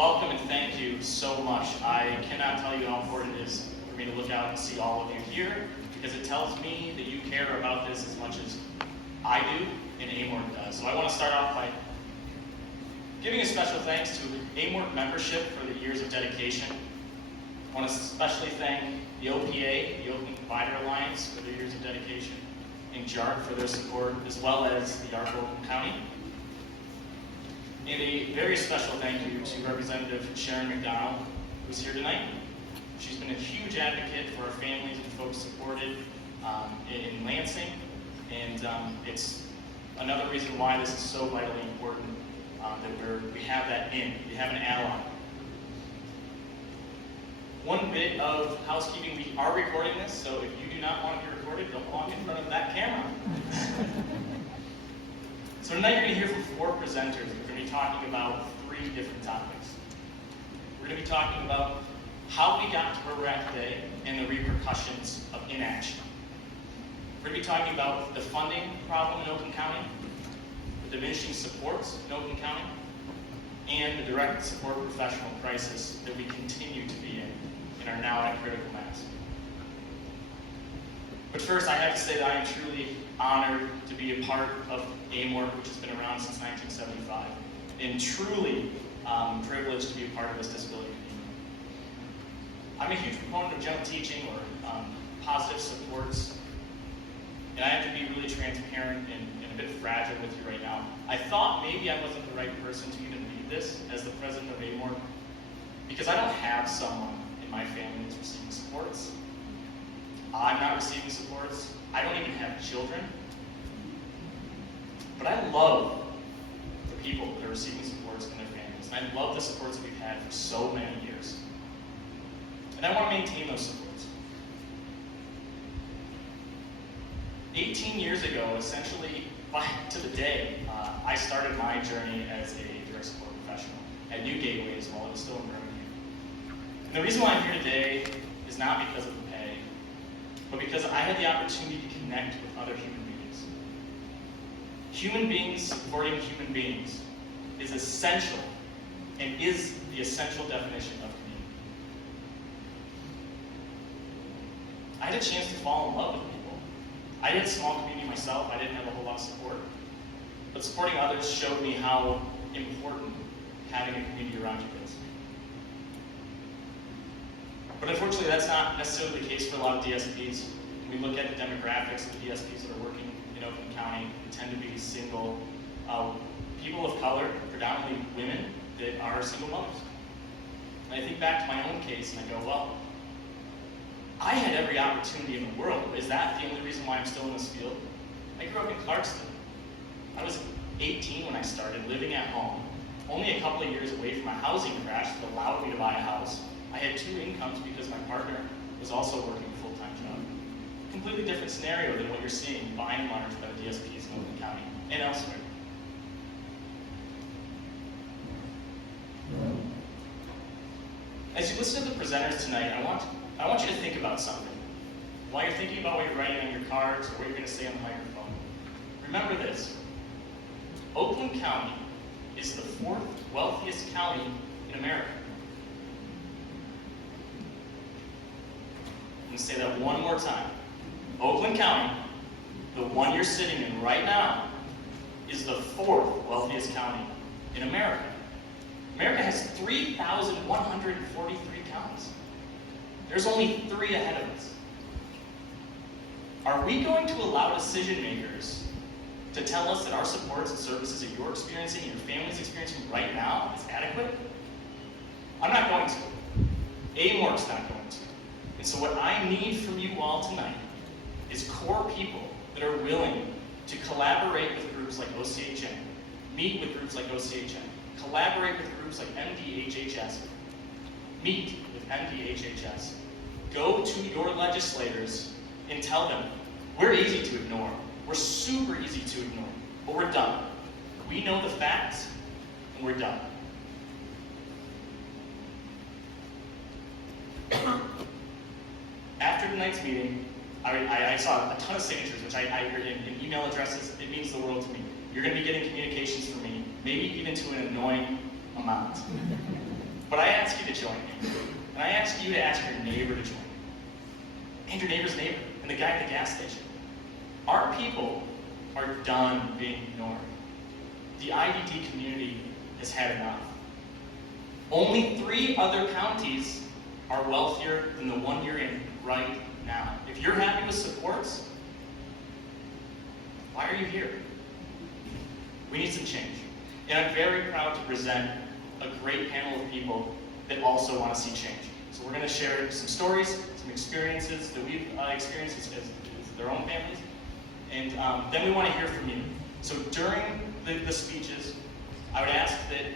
welcome and thank you so much. I cannot tell you how important it is for me to look out and see all of you here, because it tells me that you care about this as much as I do and AMORC does. So I want to start off by giving a special thanks to AMORC membership for the years of dedication. I want to especially thank the OPA, the Oakland Provider Alliance, for their years of dedication, and JARC for their support, as well as the Oakland County. And a very special thank you to Representative Sharon McDonald, who's here tonight. She's been a huge advocate for our families and folks supported in Lansing, and it's another reason why this is so vitally important that we have that we have an ally. One bit of housekeeping: we are recording this, so if you do not want to be recorded, don't walk in front of that camera. So tonight you're going to hear from 4 presenters. We're going to be talking about 3 different topics. We're going to be talking about how we got to where we're at today and the repercussions of inaction. We're going to be talking about the funding problem in Oakland County, the diminishing supports in Oakland County, and the direct support professional crisis that we continue to be in and are now at critical mass. But first, I have to say that I am truly honored to be a part of AMORC, which has been around since 1975, and truly privileged to be a part of this disability community. I'm a huge proponent of gentle teaching or positive supports, and I have to be really transparent and a bit fragile with you right now. I thought maybe I wasn't the right person to even lead this as the president of AMORC, because I don't have someone in my family that's receiving supports. I'm not receiving supports. I don't even have children. But I love the people that are receiving supports in their families. And I love the supports that we've had for so many years. And I want to maintain those supports. 18 years ago, essentially, to the day, I started my journey as a direct support professional at New Gateways while I was still in Birmingham. And the reason why I'm here today is not because of the pay, but because I had the opportunity to connect with other human beings. Human beings supporting human beings is essential and is the essential definition of community. I had a chance to fall in love with people. I had a small community myself. I didn't have a whole lot of support. But supporting others showed me how important having a community around you is. But unfortunately, that's not necessarily the case for a lot of DSPs. When we look at the demographics of the DSPs that are working in Oakland County, they tend to be single people of color, predominantly women, that are single mothers. And I think back to my own case and I go, well, I had every opportunity in the world. Is that the only reason why I'm still in this field? I grew up in Clarkston. I was 18 when I started, living at home, only a couple of years away from a housing crash that allowed me to buy a house. I had 2 incomes because my partner was also working a full-time job. Completely different scenario than what you're seeing by and large by the DSPs in Oakland County and elsewhere. As you listen to the presenters tonight, I want you to think about something. While you're thinking about what you're writing on your cards or what you're going to say on the microphone, remember this. Oakland County is the 4th wealthiest county in America. I'm going to say that one more time. Oakland County, the one you're sitting in right now, is the 4th wealthiest county in America. America has 3,143 counties. There's only 3 ahead of us. Are we going to allow decision makers to tell us that our supports and services that you're experiencing, your family's experiencing right now is adequate? I'm not going to. AMORC's not going to. And so what I need from you all tonight is core people that are willing to collaborate with groups like OCHN, meet with groups like OCHN, collaborate with groups like MDHHS, meet with MDHHS, go to your legislators and tell them, we're easy to ignore. We're super easy to ignore, but we're done. We know the facts, and we're done. After tonight's meeting, I saw a ton of signatures, which I heard in email addresses. It means the world to me. You're going to be getting communications from me, maybe even to an annoying amount. But I ask you to join me. And I ask you to ask your neighbor to join you. And your neighbor's neighbor, and the guy at the gas station. Our people are done being ignored. The IDD community has had enough. Only 3 other counties are wealthier than the one you're in right now. If you're happy with supports, why are you here? We need some change. And I'm very proud to present a great panel of people that also want to see change. So we're going to share some stories, some experiences that we've experienced as their own families. And then we want to hear from you. So during the speeches, I would ask that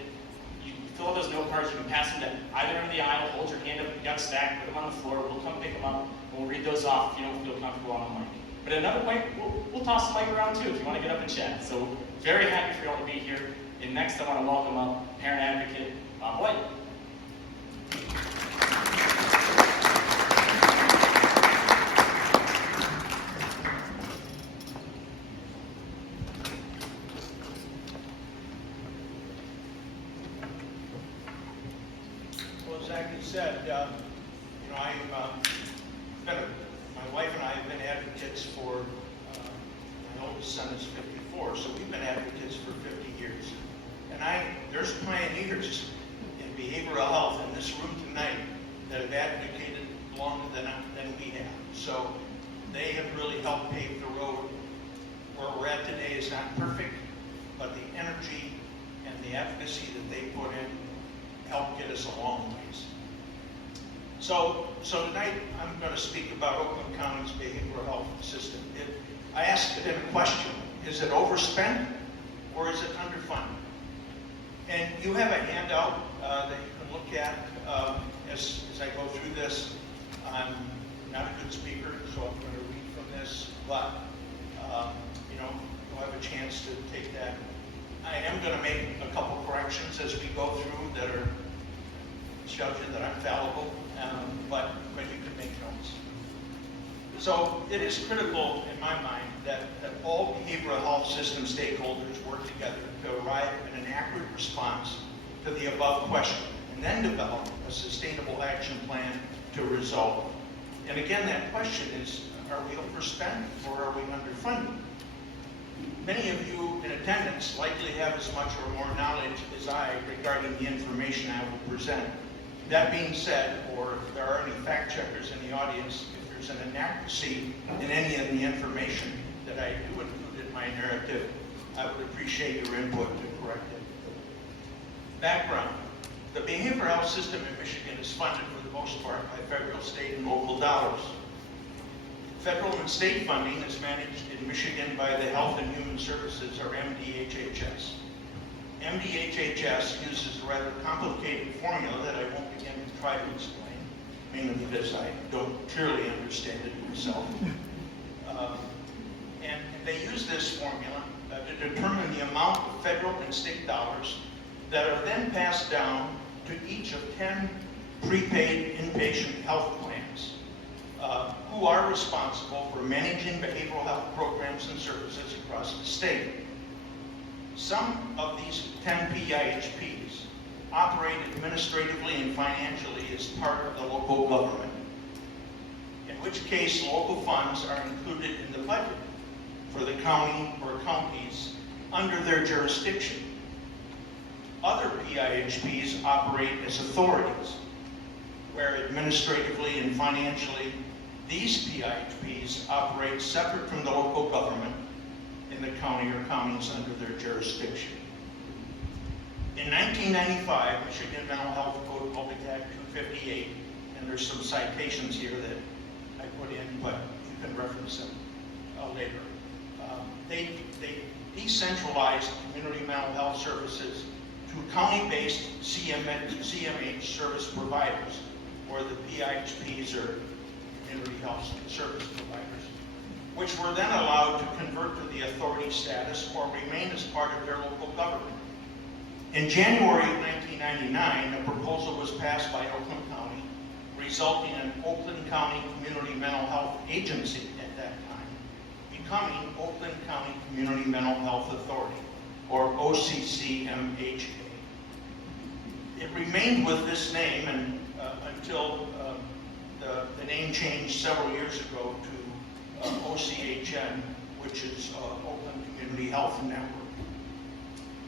you fill out those note cards. You can pass them to either end of the aisle, hold your hand up if you got a stack, put them on the floor. We'll come pick them up, and we'll read those off if you don't feel comfortable on the mic. But at another point, we'll toss the mic around too if you want to get up and chat. So very happy for you all to be here. And next I want to welcome up parent advocate Bob White. Well, as Zach said, my wife and I have been advocates for, my oldest son is 54, so we've been advocates for 50 years. And there's pioneers in behavioral health in this room tonight that have advocated longer than we have. So they have really helped pave the road. Where we're at today is not perfect, but the energy and the advocacy that they put in helped get us a long ways. So tonight I'm going to speak about Oakland County's behavioral health system. I asked it in a question: is it overspent or is it underfunded? And you have a handout that you can look at as I go through this. I'm not a good speaker, so I'm going to read from this, but you'll have a chance to take that. I am going to make a couple corrections as we go through that are show you that I'm fallible, but you can make notes. So it is critical in my mind that all behavioral health system stakeholders work together to arrive at an accurate response to the above question, and then develop a sustainable action plan to resolve. And again, that question is, are we overspent or are we underfunded? Many of you in attendance likely have as much or more knowledge as I regarding the information I will present. That being said, or if there are any fact checkers in the audience, if there's an inaccuracy in any of the information that I do include in my narrative, I would appreciate your input to correct it. Background: the behavioral health system in Michigan is funded for the most part by federal, state, and local dollars. Federal and state funding is managed in Michigan by the Health and Human Services, or MDHHS. MDHHS uses a rather complicated formula that I won't begin to try to explain, mainly because I don't clearly understand it myself. And they use this formula to determine the amount of federal and state dollars that are then passed down to each of 10 prepaid inpatient health plans, who are responsible for managing behavioral health programs and services across the state. Some of these 10 PIHPs operate administratively and financially as part of the local government, in which case local funds are included in the budget for the county or counties under their jurisdiction. Other PIHPs operate as authorities, where administratively and financially these PIHPs operate separate from the local government in the county or counties under their jurisdiction. In 1995, Michigan Mental Health Code Public Act 258, and there's some citations here that I put in, but you can reference them later. They decentralized community mental health services to county-based CMH service providers, or the PIHPs, or community health service providers, which were then allowed to convert to the authority status or remain as part of their local government. In January of 1999, a proposal was passed by Oakland County, resulting in Oakland County Community Mental Health Agency at that time, becoming Oakland County Community Mental Health Authority, or OCCMHA. It remained with this name and until the name changed several years ago to OCHN, which is Oakland Community Health Network.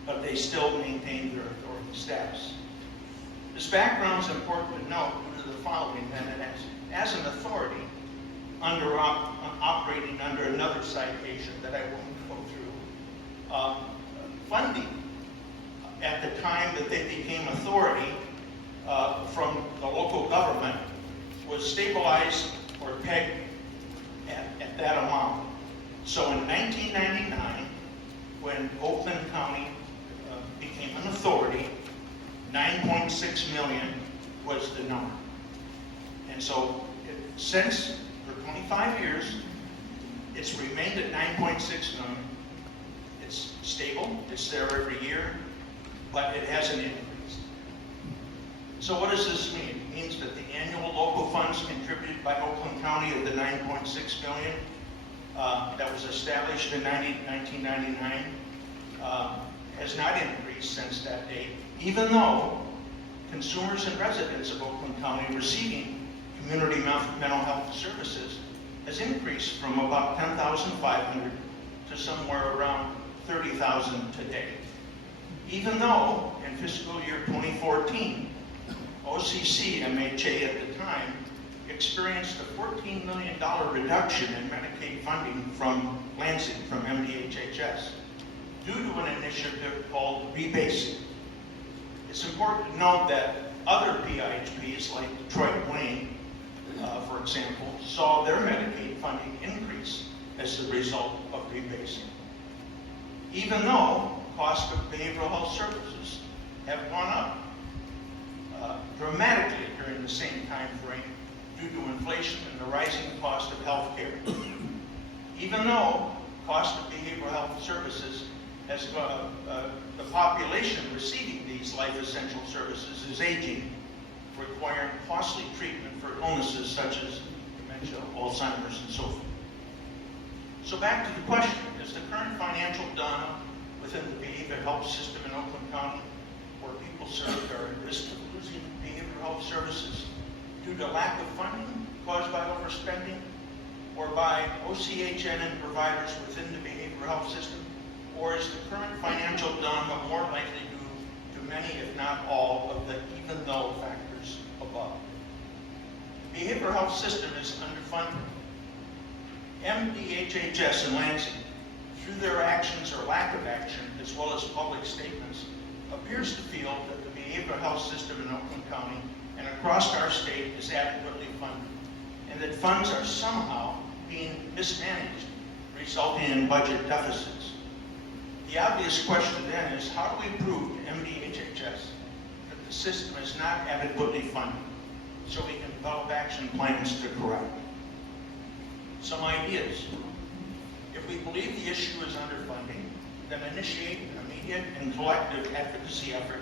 But they still maintain their authority status. This background is important to note due to the following, then, as an authority operating under another citation that I won't go through, funding at the time that they became authority from the local government was stabilized or pegged at that amount. So in 1999, when Oakland County became an authority, 9.6 million was the number. And so since, for 25 years, it's remained at 9.6 million. It's stable, it's there every year, but it hasn't increased. So what does this mean? It means that the annual local funds contributed by Oakland County of the 9.6 million that was established in 1999 has not increased since that date, even though consumers and residents of Oakland County receiving community mental health services has increased from about 10,500 to somewhere around 30,000 today. Even though in fiscal year 2014, OCC MHA at the time experienced a $14 million reduction in Medicaid funding from Lansing, from MDHHS, due to an initiative called rebasing. It's important to note that other PIHPs like Detroit-Wayne, for example, saw their Medicaid funding increase as the result of rebasing. Even though cost of behavioral health services have gone up dramatically during the same time frame due to inflation and the rising cost of health care. Even though cost of behavioral health services has the population receiving these life essential services is aging, requiring costly treatment for illnesses such as dementia, Alzheimer's, and so forth. So back to the question, is the current financial dilemma within the behavioral health system in Oakland County, where people served are at risk of losing behavioral health services due to lack of funding caused by overspending, or by OCHN and providers within the behavioral health system? Or is the current financial dilemma more likely due to many, if not all, of the even though factors above? The behavioral health system is underfunded. MDHHS in Lansing, through their actions or lack of action, as well as public statements, appears to feel that the behavioral health system in Oakland County and across our state is adequately funded, and that funds are somehow being mismanaged, resulting in budget deficits. The obvious question then is, how do we prove to MDHHS that the system is not adequately funded so we can develop action plans to correct it? Some ideas. If we believe the issue is underfunding, then initiate an immediate and collective advocacy effort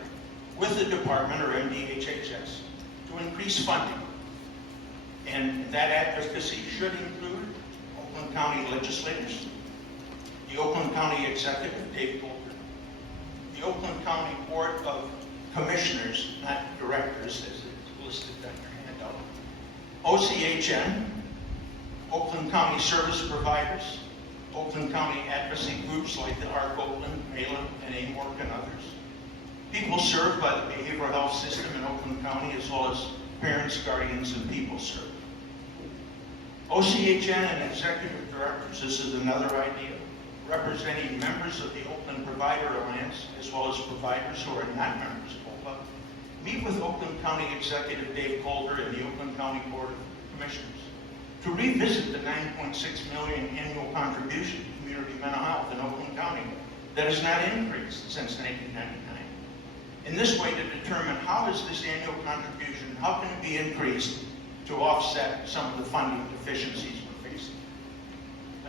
with the department or MDHHS to increase funding. And that advocacy should include Oakland County legislators, the Oakland County Executive, Dave Goldberg, the Oakland County Board of Commissioners, not directors as it's listed on your handout, OCHN, Oakland County service providers, Oakland County advocacy groups like the ARC Oakland, Malin, and AMORC, and others, people served by the behavioral health system in Oakland County, as well as parents, guardians, and people served. OCHN and executive directors, this is another idea, representing members of the Oakland Provider Alliance, as well as providers who are not members of OPA, meet with Oakland County Executive Dave Calder and the Oakland County Board of Commissioners to revisit the $9.6 million annual contribution to community mental health in Oakland County that has not increased since 1999. In this way, to determine how is this annual contribution, how can it be increased to offset some of the funding deficiencies we're facing.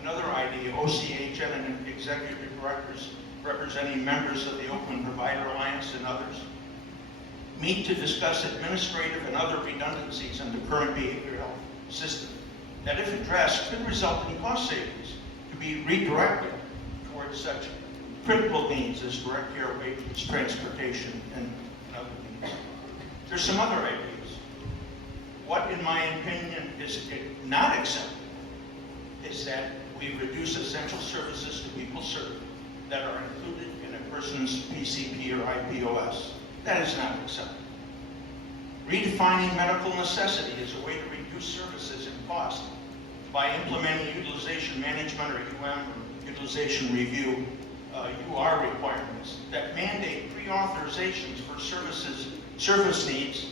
Another idea, OCHN and executive directors representing members of the Oakland Provider Alliance and others meet to discuss administrative and other redundancies in the current behavioral health system that, if addressed, could result in cost savings to be redirected towards such critical needs as direct care, wages, transportation, and other needs. There's some other ideas. What, in my opinion, is not acceptable is that we reduce essential services to people served that are included in a person's PCP or IPOS. That is not acceptable. Redefining medical necessity as a way to reduce services and cost by implementing utilization management or UM or utilization review UR requirements that mandate pre-authorizations for service needs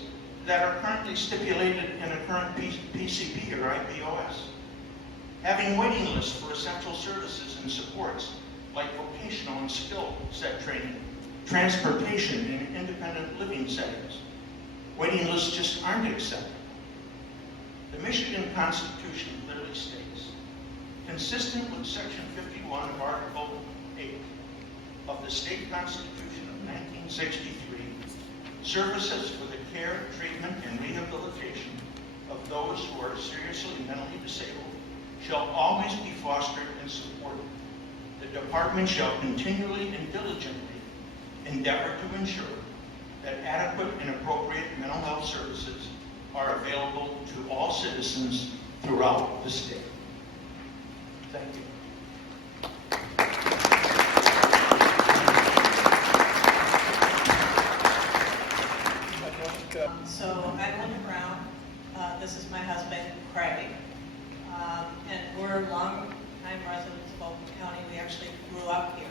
that are currently stipulated in a current PCP or IPOS. Having waiting lists for essential services and supports like vocational and skill set training, transportation in independent living settings. Waiting lists just aren't acceptable. The Michigan Constitution clearly states, consistent with Section 51 of Article 8 of the State Constitution of 1963, services for the care, treatment, and rehabilitation of those who are seriously mentally disabled shall always be fostered and supported. The department shall continually and diligently endeavor to ensure that adequate and appropriate mental health services are available to all citizens throughout the state. Thank you. So I'm Linda Brown. This is my husband, Craig. And we're long-time residents of Oakland County. We actually grew up here,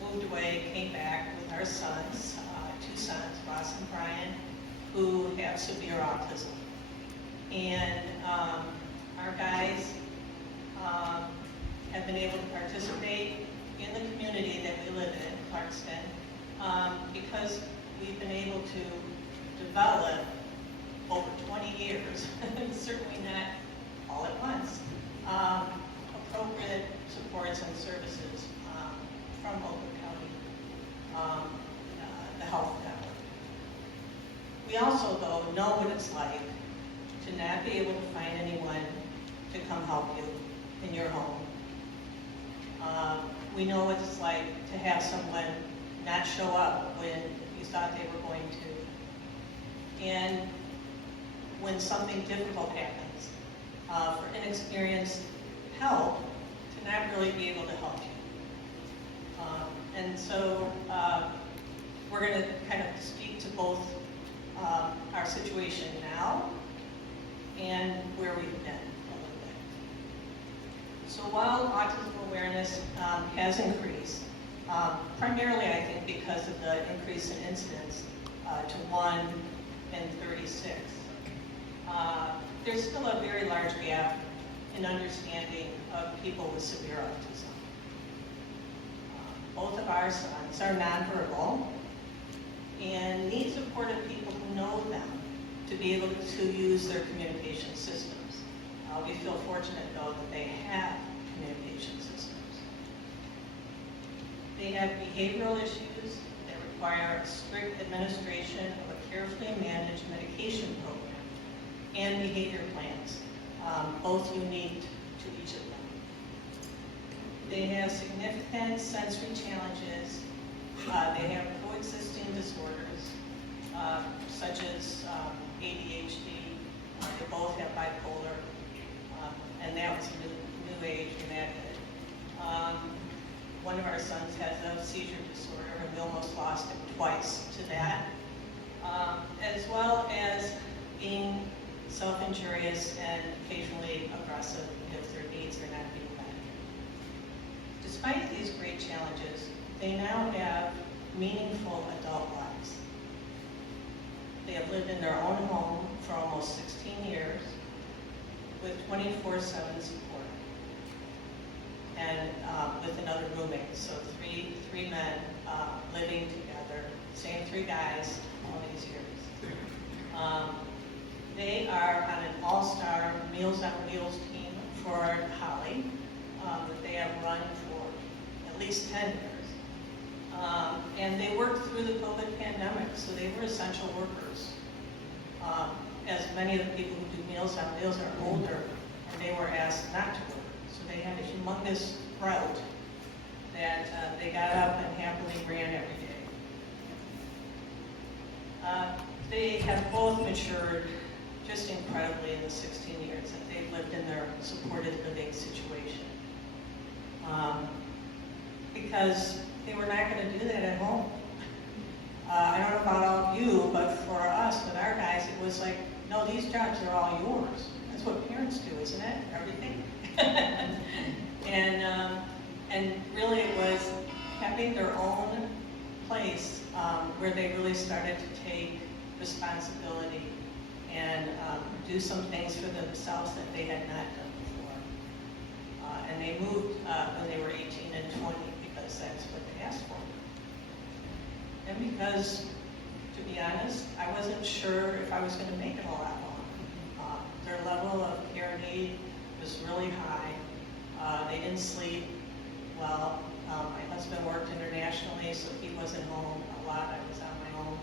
moved away, came back with our sons, two sons, Ross and Brian, who have severe autism. And our guys have been able to participate in the community that we live in, Clarkston, because we've been able to develop over 20 years, certainly not all at once, appropriate supports and services from Oakland County, the health network. We also, though, know what it's like to not be able to find anyone to come help you in your home. We know what it's like to have someone not show up when you thought they were going to. And when something difficult happens, for inexperienced help to not really be able to help you. And so we're going to kind of speak to both our situation now and where we've been a little bit. So while autism awareness has increased, primarily I think because of the increase in incidence to 1 in 36, there's still a very large gap in understanding of people with severe autism. Both of our sons are nonverbal and need supportive people who know them to be able to use their communication systems. We feel fortunate, though, that they have communication systems. They have behavioral issues that require a strict administration of a carefully managed medication program and behavior plans, both unique to each of them. They have significant sensory challenges. They have coexisting disorders, such as ADHD. They both have bipolar, and that was a new age in that hit. One of our sons has a seizure disorder, and we almost lost him twice to that, as well as being self-injurious and occasionally aggressive if their needs are not being met. Despite these great challenges, they now have meaningful adult lives. They have lived in their own home for almost 16 years with 24/7 support and with another roommate, so three men living together, same 3 guys all these years. They are on an all-star Meals on Wheels team for Holly that they have run for at least 10 years. And they worked through the COVID pandemic, so they were essential workers. As many of the people who do Meals on Wheels are older, and they were asked not to work. So they had a humongous route that they got up and happily ran every day. they have both matured just incredibly in the 16 years that they've lived in their supported living situation. Because they were not going to do that at home. I don't know about all of you, but for us, with our guys, it was like, no, these jobs are all yours. That's what parents do, isn't it? Everything. And really it was having their own place where they really started to take responsibility and do some things for themselves that they had not done before. And they moved when they were 18 and 20 because that's what they asked for. And because, to be honest, I wasn't sure if I was going to make it a lot longer. Their level of care need was really high. They didn't sleep well. My husband worked internationally, so he wasn't home a lot. I was on my own.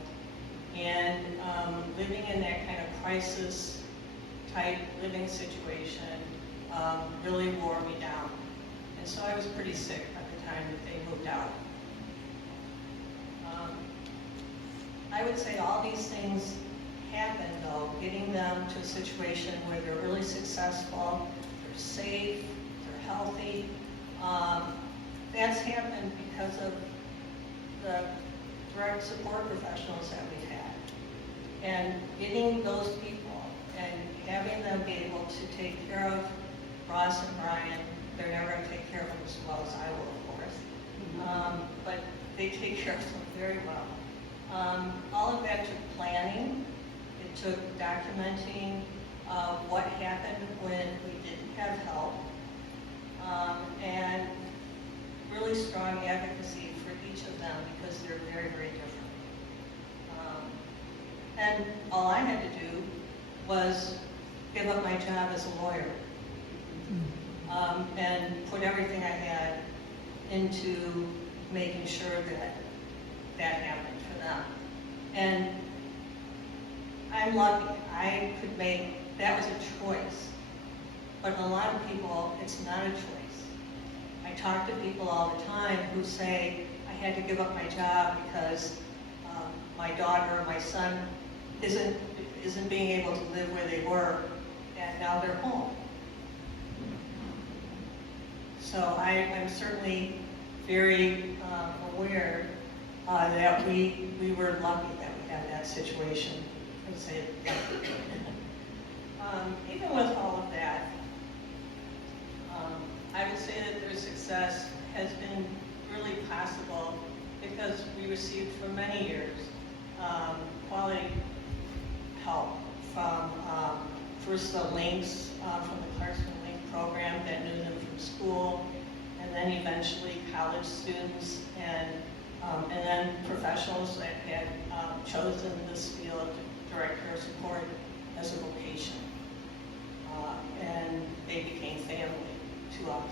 And living in that kind of crisis-type living situation really wore me down. And so I was pretty sick by the time that they moved out. I would say all these things happen, though, getting them to a situation where they're really successful, they're safe, they're healthy. That's happened because of the direct support professionals that we've had. And getting those people and having them be able to take care of Ross and Brian, they're never going to take care of them as well as I will, of course. But they take care of them very well. All of that took planning. It took documenting what happened when we didn't have help, and really strong advocacy for each of them because they're very, very different. And all I had to do was give up my job as a lawyer and put everything I had into making sure that that happened for them. And I'm lucky. I could make, that was a choice. But a lot of people, it's not a choice. I talk to people all the time who say, I had to give up my job because my daughter or my son isn't being able to live where they were, and now they're home. So I'm certainly very aware that we were lucky that we had that situation. I'd say even with all of that, I would say that their success has been really possible because we received for many years quality help from first the links from the Clarksville Link program that knew them from school, and then eventually college students and then professionals that had chosen this field of direct care support as a vocation. And they became family to us.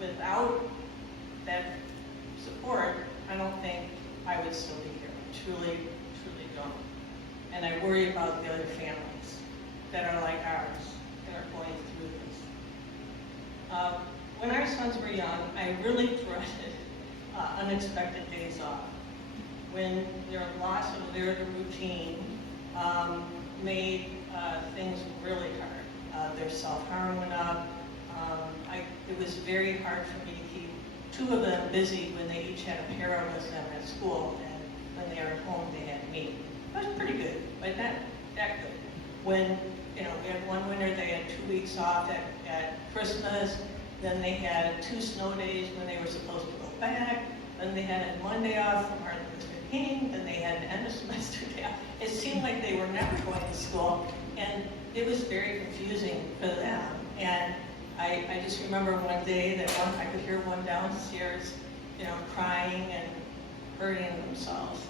Without that support, I don't think I would still be here. I truly, truly don't. And I worry about the other families that are like ours that are going through this. When our sons were young, I really dreaded unexpected days off. When their loss of their routine made things really hard. Their self-harm went up. It was very hard for me to keep two of them busy when they each had a para with them at school, and when they were at home, they had me. That was pretty good, but not that good. When, we had one winter, they had 2 weeks off at Christmas, then they had 2 snow days when they were supposed to go back, then they had a Monday off from Martin Luther King, then they had an end of semester day off. It seemed like they were never going to school, and it was very confusing for them. And I just remember one day that I could hear one downstairs, crying and hurting themselves.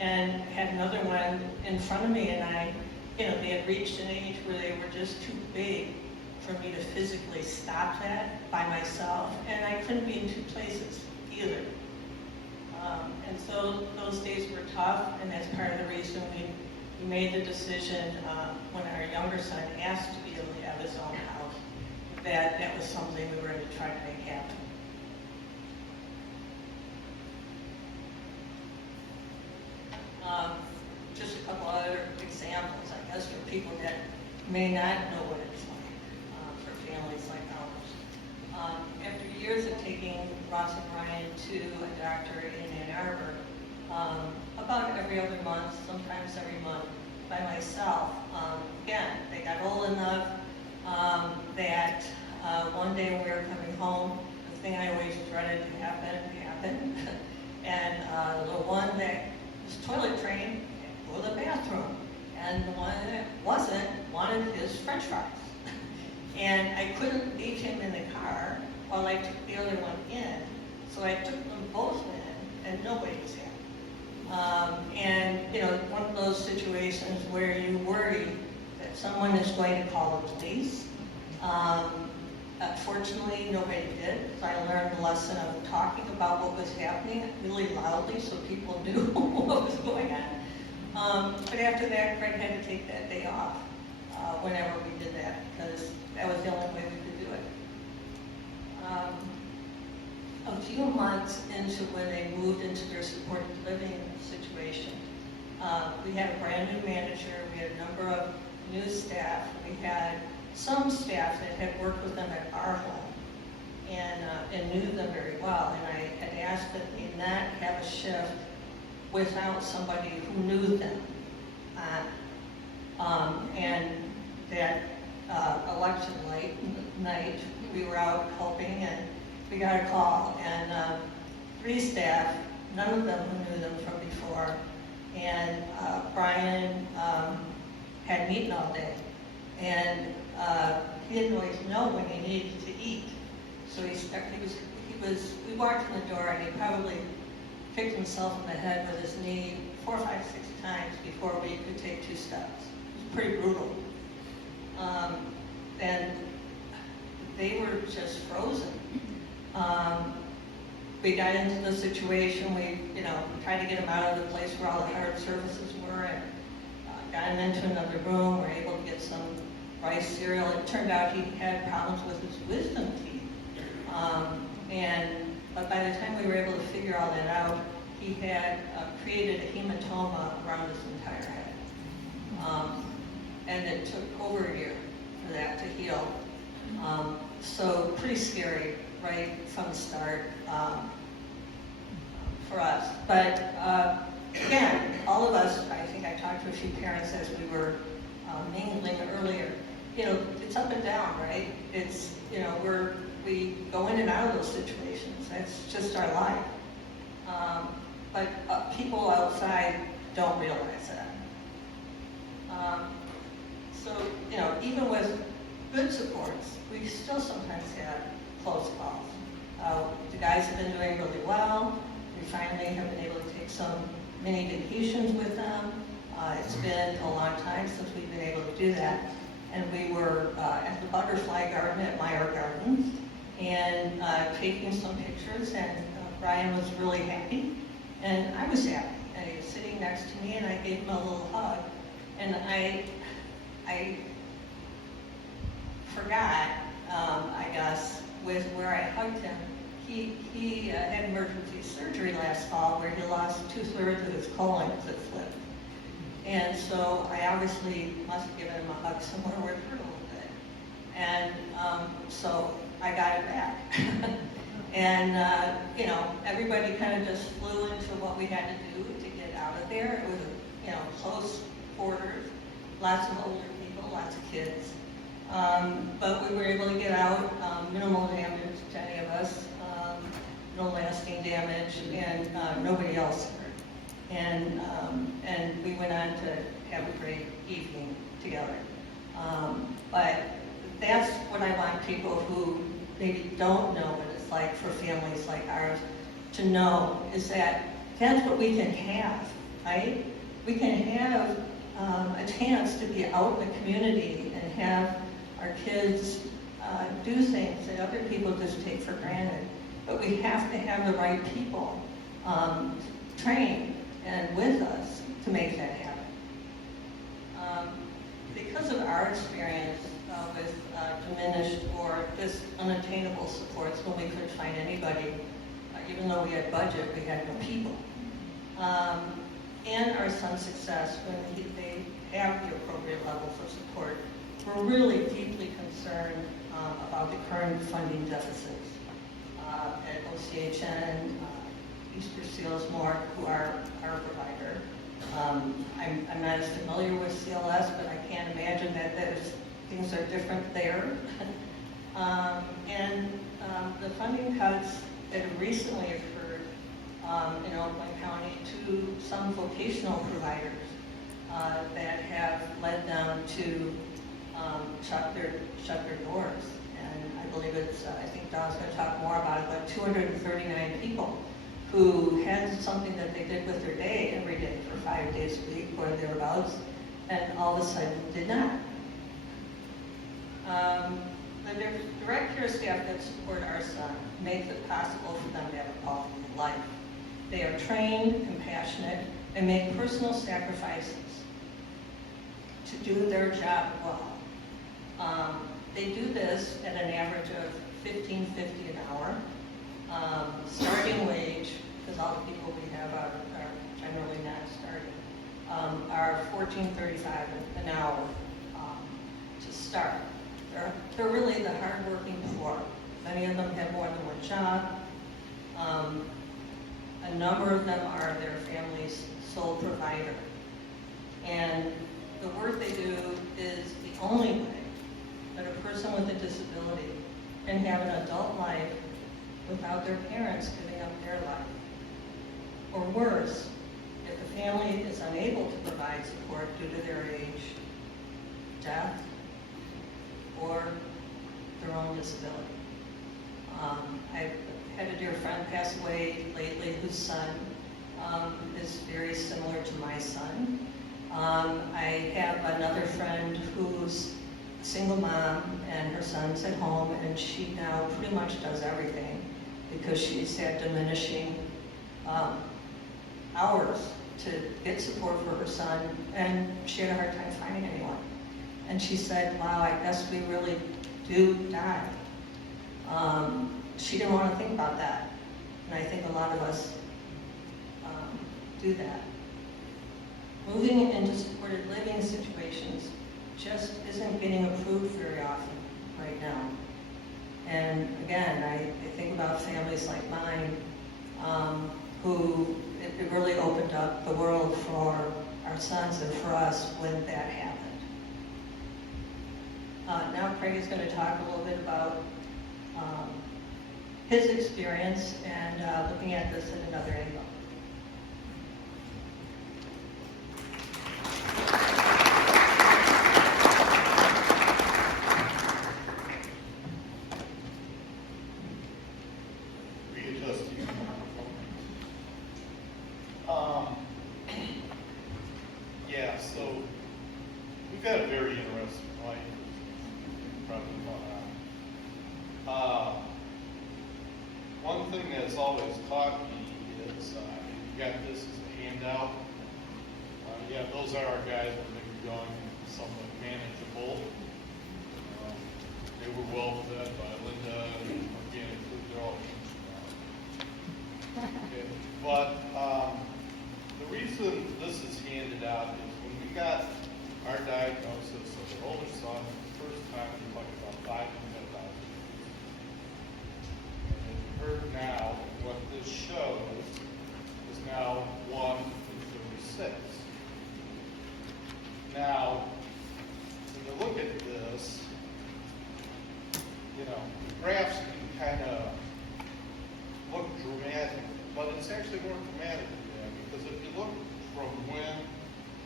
And I had another one in front of me, and they had reached an age where they were just too big for me to physically stop that by myself, and I couldn't be in 2 places either. And so those days were tough, and that's part of the reason we made the decision when our younger son asked to be able to have his own house, that was something we were going to try to make happen. Just a couple other examples, I guess, for people that may not know what it's like, for families like ours. After years of taking Ross and Ryan to a doctor in Ann Arbor, about every other month, sometimes every month, by myself. Again, they got old enough that one day when we were coming home, the thing I always dreaded to happen. And the one that was toilet trained, go to the bathroom. And the one that wasn't wanted his french fries. And I couldn't leave him in the car while I took the other one in. So I took them both in, and nobody was happy. And, you know, one of those situations where you worry that someone is going to call the police. Fortunately, nobody did. So I learned the lesson of talking about what was happening really loudly so people knew what was going on. But after that, Craig had to take that day off whenever we did that, because that was the only way we could do it. A few months into when they moved into their supported living situation, we had a brand new manager, we had a number of new staff, we had some staff that had worked with them at our home and knew them very well. And I had asked that they not have a shift without somebody who knew them. And that election night, we were out helping and we got a call, and 3 staff, none of them who knew them from before, and Brian had eaten all day, and he didn't always know when he needed to eat. So we walked in the door and he probably kicked himself in the head with his knee 4, 5, 6 times before we could take 2 steps. It was pretty brutal. And they were just frozen. We got into the situation, we tried to get him out of the place where all the hard surfaces were, and got him into another room. We were able to get some rice cereal. It turned out he had problems with his wisdom teeth. But by the time we were able to figure all that out, he had created a hematoma around his entire head. And it took over a year for that to heal. So pretty scary right from the start for us. But again, all of us, I think I talked to a few parents as we were mingling earlier, it's up and down, right? It's, we go in and out of those situations. That's just our life. But people outside don't realize that. So, even with good supports, we still sometimes have close calls. The guys have been doing really well. We finally have been able to take some mini vacations with them. It's been a long time since we've been able to do that. And we were at the butterfly garden at Meyer Gardens and taking some pictures, and Brian was really happy, and I was happy. And he was sitting next to me, and I gave him a little hug. And I forgot, I guess, with where I hugged him. He had emergency surgery last fall where he lost 2/3 of his colon because it flipped. And so I obviously must have given him a hug somewhere where it hurt a little bit. And so I got it back. And, everybody kind of just flew into what we had to do to get out of there. It was, close quarters, lots of older people, lots of kids. But we were able to get out, minimal damage to any of us, no lasting damage, and nobody else hurt. And we went on to have a great evening together. But that's what I want people who maybe don't know what it's like for families like ours to know, is that that's what we can have, right? We can have a chance to be out in the community and have our kids do things that other people just take for granted. But we have to have the right people trained and with us to make that happen. Because of our experience with diminished or just unattainable supports when we couldn't find anybody, even though we had budget, we had no people. and our son's success when they have the appropriate level for support. We're really deeply concerned about the current funding deficits at OCHN, Easter Seals AMORC, who are our provider. I'm not as familiar with CLS, but I can't imagine that things are different there. The funding cuts that have recently occurred in Oakland County to some vocational providers that have led them to shut their doors. And I believe I think Don's going to talk more about it, but 239 people who had something that they did with their day every day for 5 days a week or thereabouts, and all of a sudden did not. The direct care staff that support our son makes it possible for them to have a quality of life. They are trained, compassionate, and make personal sacrifices to do their job well. They do this at an average of $15.50 an hour. Starting wage, because all the people we have are generally not starting, are $14.35 an hour to start. They're really the hardworking poor. Many of them have more than one job. A number of them are their family's sole provider. And the work they do is the only way that a person with a disability can have an adult life without their parents giving up their life. Or worse, if the family is unable to provide support due to their age, death, or their own disability. I've had a dear friend pass away lately whose son is very similar to my son. I have another friend who's a single mom and her son's at home, and she now pretty much does everything because she's had diminishing hours to get support for her son, and she had a hard time finding anyone. And she said, wow, I guess we really do die. She didn't want to think about that. And I think a lot of us do that. Moving into supported living situations just isn't getting approved very often right now. And again, I think about families like mine who it really opened up the world for our sons and for us when that happened. Now Craig is going to talk a little bit about his experience and looking at this in another angle. Readjusting. Yeah, so we've had a very interesting life. Probably one thing that's always taught me is you got this as a handout. Yeah, those are our guys when they were young, somewhat manageable. They were well fed by Linda and organic food. They're all okay. But the reason this is handed out is when we got our diagnosis of the older son, the first time we talked about 5 to 10,000. And as you heard now, what this shows is now 1 to 36. Now, when you look at this, the graphs can kind of look dramatic, but it's actually more dramatic than that, because if you look from when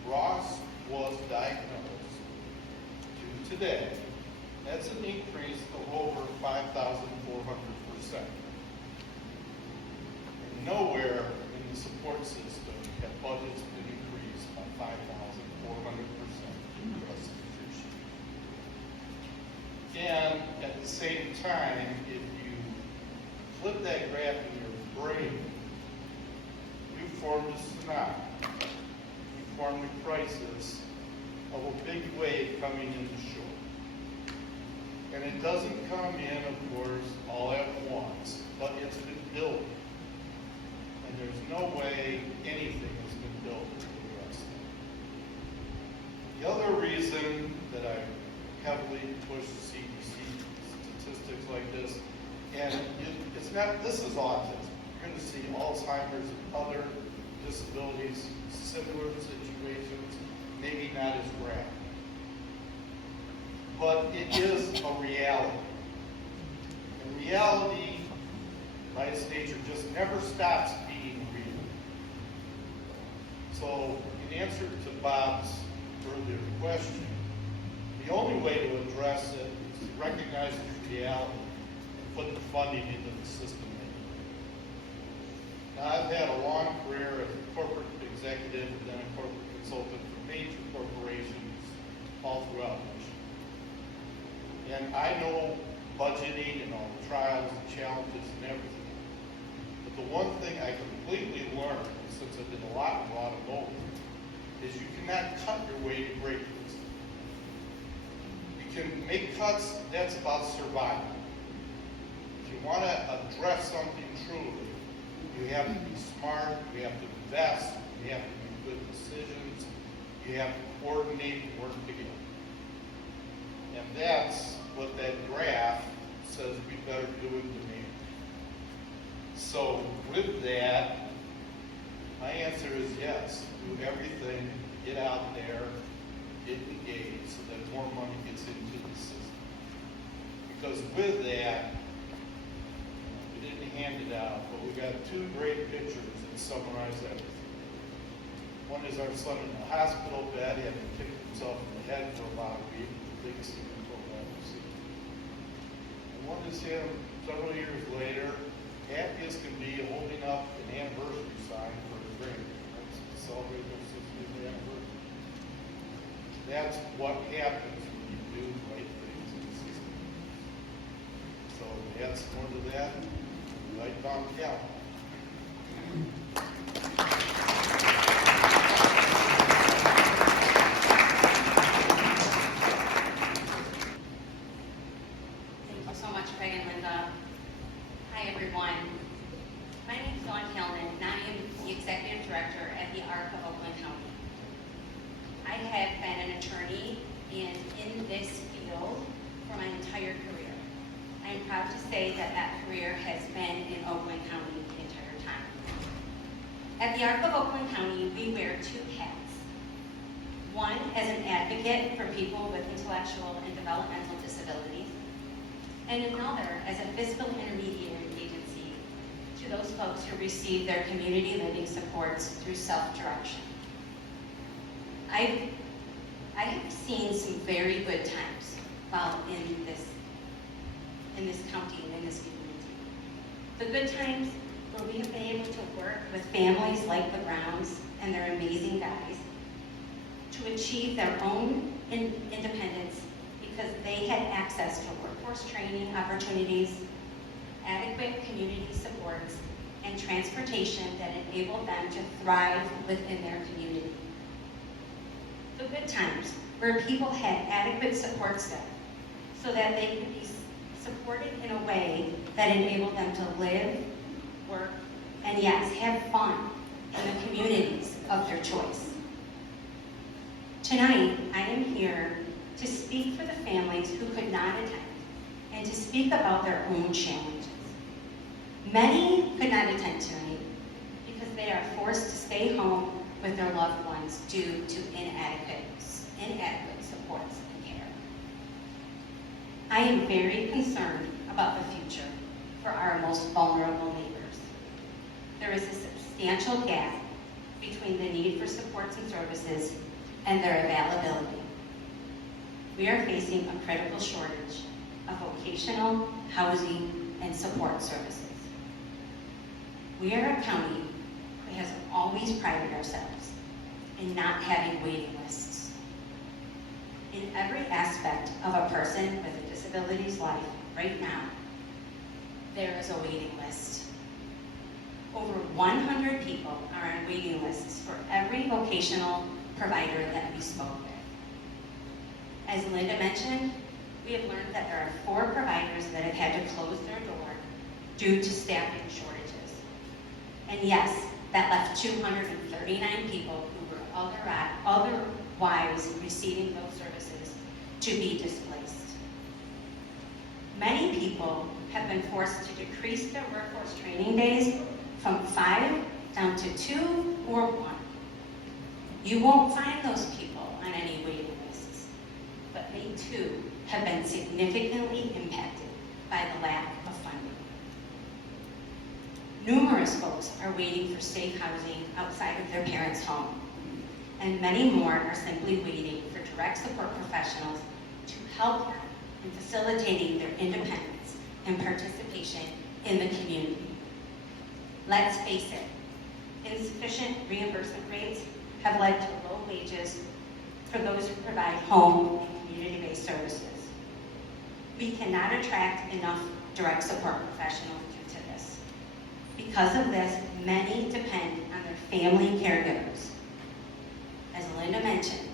Ross was diagnosed to today, that's an increase of over 5,400%. And nowhere in the support system have budgets been increased by 5,400% in the Constitution. And at the same time, if you flip that graph in your brain, you formed a tsunami. You formed a crisis of a big wave coming into shore. And it doesn't come in, of course, all at once, but it's been building. And there's no way anything has been built to address that. The other reason that I heavily push CDC statistics like this, and it's not, this is autism. You're going to see Alzheimer's and other disabilities, similar situations, maybe not as grave. But it is a reality. And reality, by its nature, just never stops being real. So, in answer to Bob's earlier question, the only way to address it is to recognize its reality and put the funding into the system. Now, I've had a long career as a corporate executive and then a corporate consultant for major corporations all throughout Michigan. And I know budgeting and all the trials and challenges and everything. But the one thing I completely learned, since I did a lot in automotive, is you cannot cut your way to greatness. You can make cuts, that's about survival. If you want to address something truly, you have to be smart, you have to invest, you have to make good decisions, you have to coordinate and work together. And that's what that graph says we better do in demand. So with that, my answer is yes. Do everything, get out there, get engaged so that more money gets into the system. Because with that, we didn't hand it out, but we got two great pictures that summarize everything. One is our son in the hospital bed, he had kicked himself in the head for about a week, the biggest thing we've ever seen. And one is him several years later, happy as can be, holding up an anniversary sign for his grandparents to celebrate their 60th anniversary. That's what happens when you do the right things in the system. So to add some more to that, right down the count. Thank you so much, Craig and Linda. Hi, everyone. My name is Dawn Hillman, and I am the Executive Director at the ARC of Oakland County. I have been an attorney and in this field for my entire career. I am proud to say that that career has been in Oakland County the entire time. At the ARC of Oakland County, we wear two hats. One as an advocate for people with intellectual and developmental disabilities, and another as a fiscal intermediary agency to those folks who receive their community living supports through self-direction. I have seen some very good times while in this county and in this community. The good times where we have been able to work with families like the Browns and their amazing guys to achieve their own independence because they had access to workforce training opportunities, adequate community supports, and transportation that enabled them to thrive within their community. The good times where people had adequate support staff so that they could be supported in a way that enabled them to live, work, and yes, have fun in the communities of their choice. Tonight, I am here to speak for the families who could not attend and to speak about their own challenges. Many could not attend tonight because they are forced to stay home with their loved ones due to inadequate supports and care. I am very concerned about the future for our most vulnerable neighbors. There is a substantial gap between the need for supports and services and their availability. We are facing a critical shortage of vocational, housing, and support services. We are a county who has always prided ourselves in not having waiting lists. In every aspect of a person with a disability's life right now, there is a waiting list. Over 100 people are on waiting lists for every vocational provider that we spoke with. As Linda mentioned, we have learned that there are 4 providers that have had to close their door due to staffing shortages. And yes, that left 239 people who were otherwise receiving those services to be displaced. Many people have been forced to decrease their workforce training days from 5 down to 2 or 1. You won't find those people on any waiting lists, but they too have been significantly impacted by the lack of funding. Numerous folks are waiting for safe housing outside of their parents' home, and many more are simply waiting for direct support professionals to help them in facilitating their independence and participation in the community. Let's face it, insufficient reimbursement rates have led to low wages for those who provide home and community-based services. We cannot attract enough direct support professionals due to this. Because of this, many depend on their family caregivers. As Linda mentioned,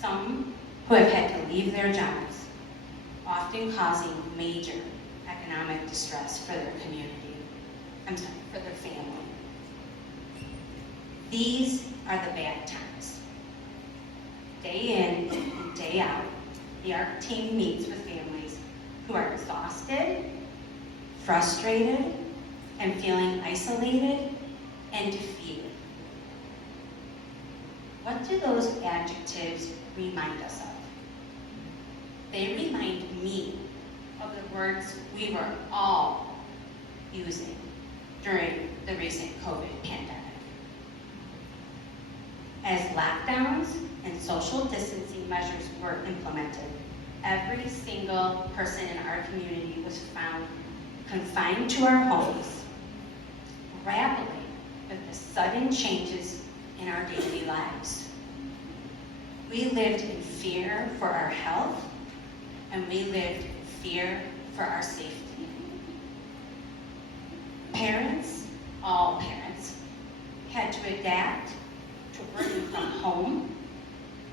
some who have had to leave their jobs, often causing major economic distress for their for their family. These are the bad times. Day in and day out, the ARC team meets with families who are exhausted, frustrated, and feeling isolated and defeated. What do those adjectives remind us of? They remind me of the words we were all using during the recent COVID pandemic. As lockdowns and social distancing measures were implemented, every single person in our community was found confined to our homes, grappling with the sudden changes in our daily lives. We lived in fear for our health, and we lived in fear for our safety. Parents, all parents, had to adapt to working from home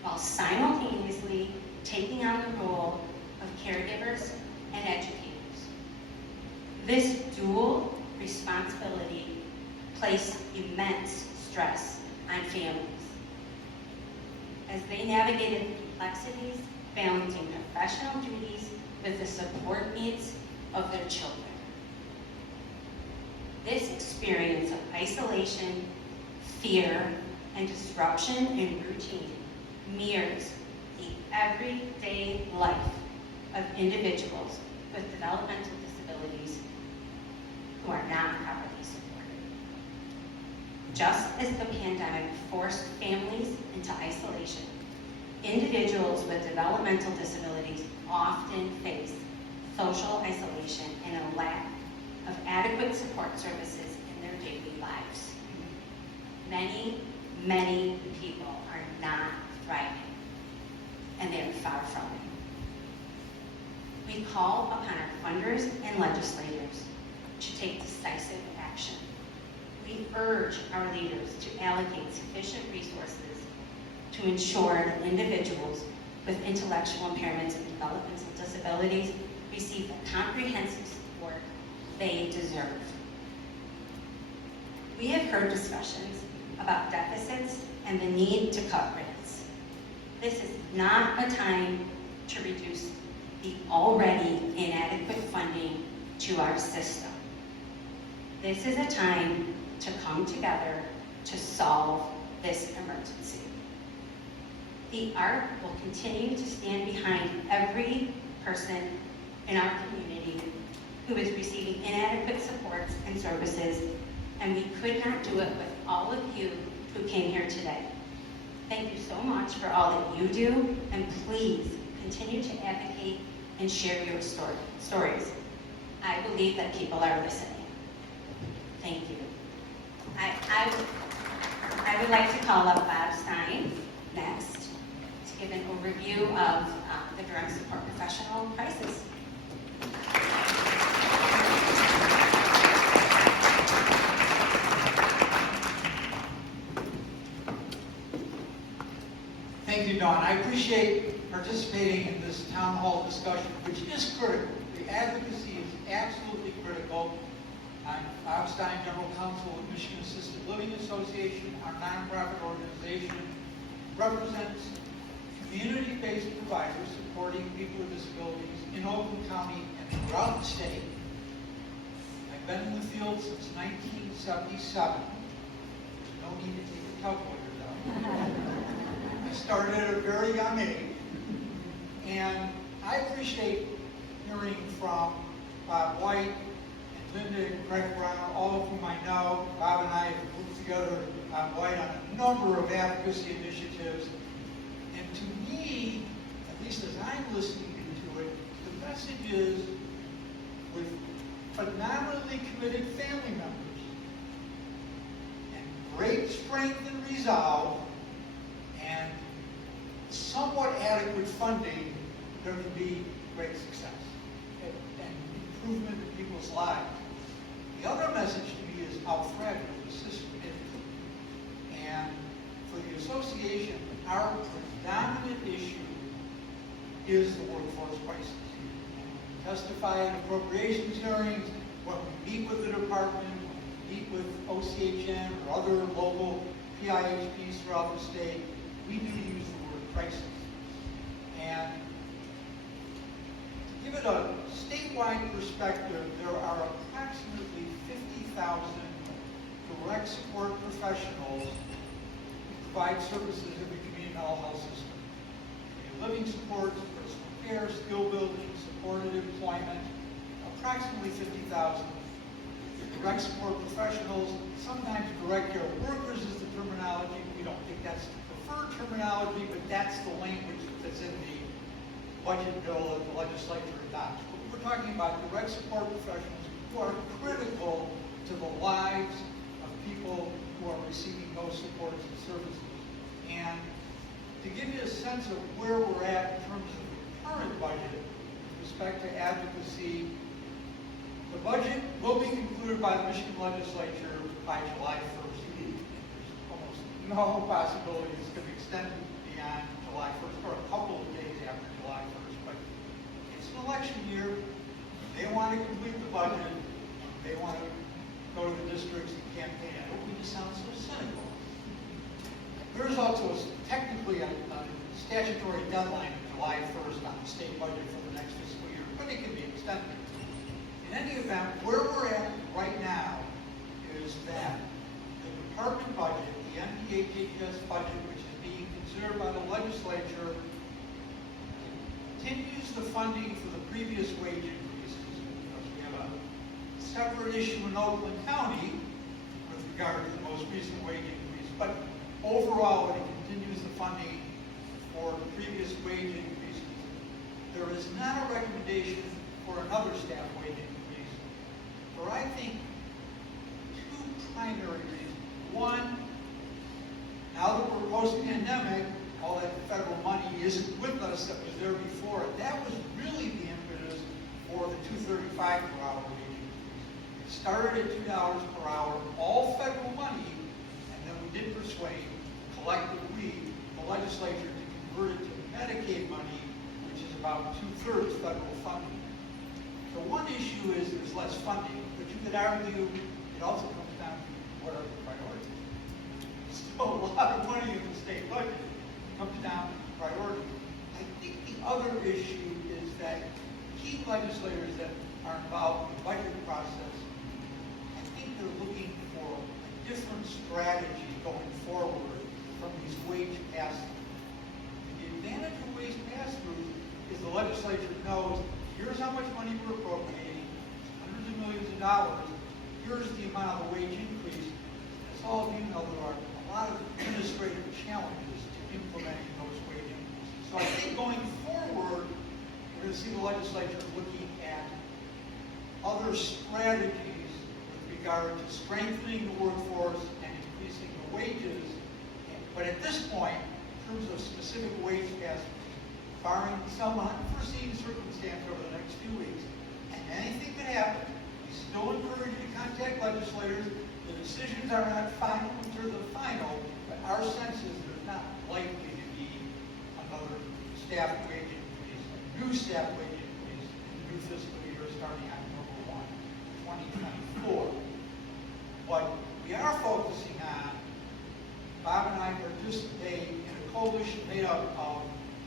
while simultaneously taking on the role of caregivers and educators. This dual responsibility placed immense stress on families as they navigated the complexities balancing professional duties with the support needs of their children. This experience of isolation, fear, and disruption in routine mirrors the everyday life of individuals with developmental disabilities who are not properly supported. Just as the pandemic forced families into isolation, individuals with developmental disabilities often face social isolation and a lack of adequate support services in their daily lives. Many people are not thriving, and they are far from it. We call upon our funders and legislators to take decisive action. We urge our leaders to allocate sufficient resources to ensure that individuals with intellectual impairments and developmental disabilities receive the comprehensive support they deserve. We have heard discussions about deficits and the need to cut grants. This is not a time to reduce the already inadequate funding to our system. This is a time to come together to solve this emergency. The ARC will continue to stand behind every person in our community who is receiving inadequate supports and services, and we could not do it with all of you who came here today. Thank you so much for all that you do, and please continue to advocate and share your stories. I believe that people are listening. Thank you. I would like to call up Bob Stein next to give an overview of the direct support professional crisis. Thank you, Dawn. I appreciate participating in this town hall discussion, which is critical. The advocacy is absolutely critical. I'm Bob Stein, General Counsel of Michigan Assisted Living Association. Our nonprofit organization represents community-based providers supporting people with disabilities in Oakland County and throughout the state. I've been in the field since 1977. There's no need to take a calculator down. I started at a very young age, and I appreciate hearing from Bob White and Linda and Craig Brown, all of whom I know. Bob and I have worked together on White on a number of advocacy initiatives. And to me, at least as I'm listening to it, the message is with phenomenally committed family members and great strength and resolve and somewhat adequate funding, there can be great success and improvement in people's lives. The other message to me is how fragile the system is. And for the association, our predominant issue is the workforce crisis. We testify in appropriations hearings, when we meet with the department, when we meet with OCHN or other local PIHPs throughout the state, we do use the word crisis. And to give it a statewide perspective, there are approximately 50,000 direct support professionals who provide services in the community mental health system. Living supports, personal care, skill building, supported employment, approximately 50,000 direct support professionals. Sometimes direct care workers is the terminology. We don't think that's the preferred terminology, but that's the language that's in the budget bill that the legislature adopts. But we're talking about direct support professionals who are critical to the lives of people who are receiving those supports and services. And to give you a sense of where we're at in terms of the current budget with respect to advocacy, the budget will be concluded by the Michigan legislature by July 1st. There's almost no possibility it's going to be extended beyond July 1st or a couple of days after July 1st. But it's an election year. They want to complete the budget. They want to go to the districts and campaign. I hope we just sound so cynical. There's also technically a statutory deadline of July 1st on the state budget for the next fiscal year, but it can be extended. In any event, where we're at right now is that the department budget, the NPHHS budget, which is being considered by the legislature, continues the funding for the previous wage increases. Because we have a separate issue in Oakland County with regard to the most recent wage increase, but overall, it continues the funding for the previous wage increases. There is not a recommendation for another staff wage increase for, I think, two primary reasons. One, now that we're post-pandemic, all that federal money isn't with us that was there before. That was really the impetus for the $2.35 per hour wage increase. It started at $2 per hour, all federal money, and then we did persuade, collectively, the legislature to convert it to Medicaid money, which is about 2/3 federal funding. So one issue is there's less funding, but you could argue it also comes down to what are the priorities. There's still a lot of money in the state budget. It comes down to priorities. I think the other issue is that key legislators that are involved in the budget process, I think they're looking for a different strategy going forward from these wage pass-throughs. The advantage of wage pass-throughs is the legislature knows here's how much money we're appropriating, hundreds of millions of dollars, here's the amount of the wage increase. As all of you know, there are a lot of administrative challenges to implementing those wage increases. So I think going forward, we're going to see the legislature looking at other strategies with regard to strengthening the workforce and increasing the wages. But at this point, in terms of specific wage pass-throughs, barring some unforeseen circumstance over the next few weeks, and anything could happen, we still encourage you to contact legislators. The decisions are not final until they're final, but our sense is there's not likely to be another staff wage increase, a new staff wage increase in the new fiscal year starting October 1, 2024. What we are focusing on, Bob and I participate in a coalition made up of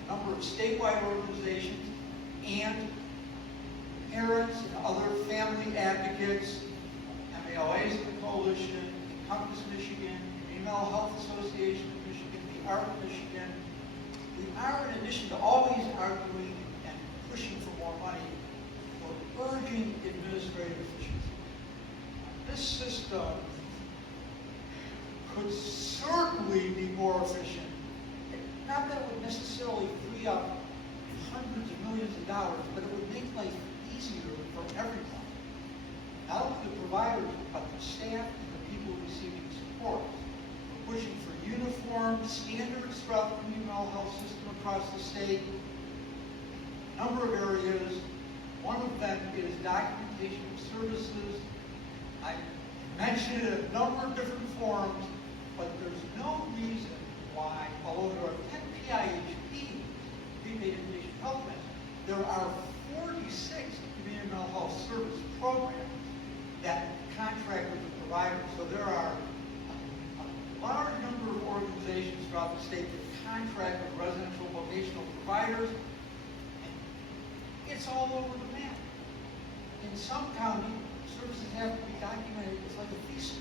a number of statewide organizations and parents and other family advocates, MAOAs in the coalition, Encompass Michigan, Female Health Association of Michigan, the ARC Michigan. We are, in addition to always arguing and pushing for more money, we're urging administrative efficiency. This system could certainly be more efficient. Not that it would necessarily free up hundreds of millions of dollars, but it would make life easier for everyone. Not only the providers, but the staff and the people receiving support. We're pushing for uniform standards throughout the mental health system across the state. A number of areas. One of them is documentation of services. I mentioned it in a number of different forms, but there's no reason why, although there are 10 PIHPs, prepaid inpatient health plans, there are 46 community mental health service programs that contract with the providers. So there are a large number of organizations throughout the state that contract with residential vocational providers. And it's all over the map. In some counties, services have to be documented. It's like a thesis.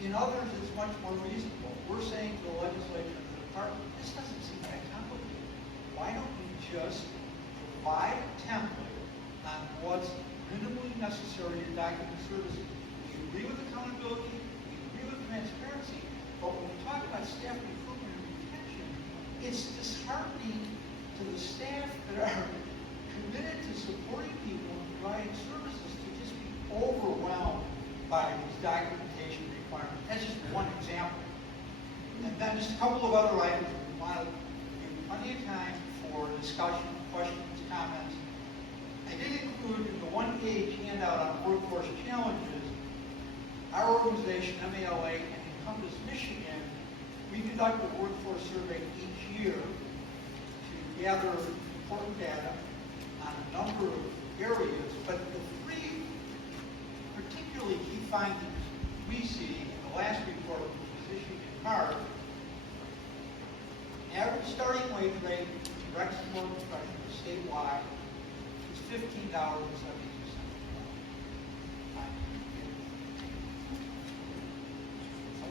In others, it's much more reasonable. We're saying to the legislature and the department, this doesn't seem that complicated. Why don't we just provide a template on what's minimally necessary to document services? We agree with accountability, we agree with transparency, but when we talk about staff recruitment and retention, it's disheartening to the staff that are committed to supporting people and providing services to just be overwhelmed by these documentation requirements. That's just one example. And then just a couple of other items. We want to give plenty of time for discussion, questions, comments. I did include in the one-page handout on workforce challenges, our organization, MAOA, and Encompass Michigan, we conduct a workforce survey each year to gather important data on a number of areas, but the three particularly key findings we see in the last report, which was issued in March: average starting wage rate for direct support professionals statewide is $15.72.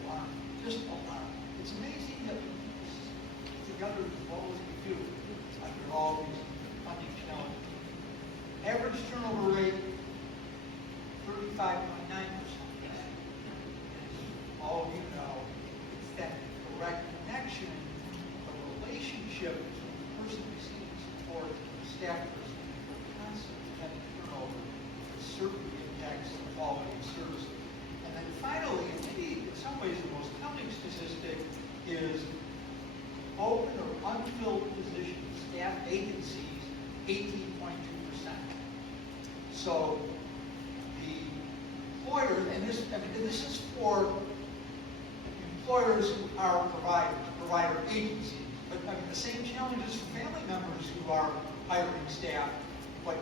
Alarming, just alarming. It's amazing that we put this together as well as we do under all these funding challenges. Average turnover rate, 35.9%. All of you know, it's that direct connection, the relationship between the person receiving support and the staff person, the constant heavy turnover that certainly impacts the quality of services. And then finally, and maybe in some ways the most telling statistic is open or unfilled positions, staff vacancies, 18.2%. So the employers, and this is for employers who are provider agencies, but the same challenges for family members who are hiring staff, but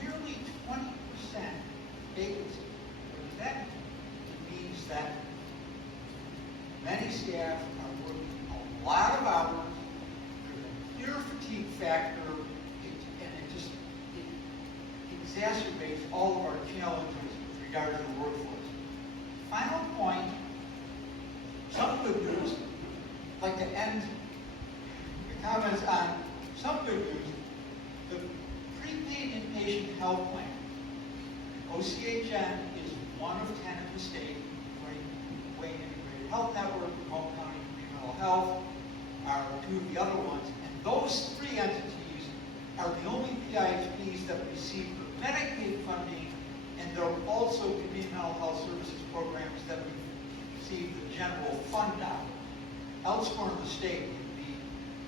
nearly 20% vacancy. What does that mean? It means that many staff are working a lot of hours, there's a clear fatigue factor, and it exacerbates all of our challenges with regard to the workforce. Final point, some good news. I'd like to end the comments on some good news. The prepaid inpatient health plan, OCHN, is one of 10 in the state. Wayne Integrated Health Network, Oakland County Mental Health are two of the other ones. And those three entities are the only PIHPs that receive the Medicaid funding, and there are also community mental health services programs that receive the general fund dollars. Elsewhere in the state,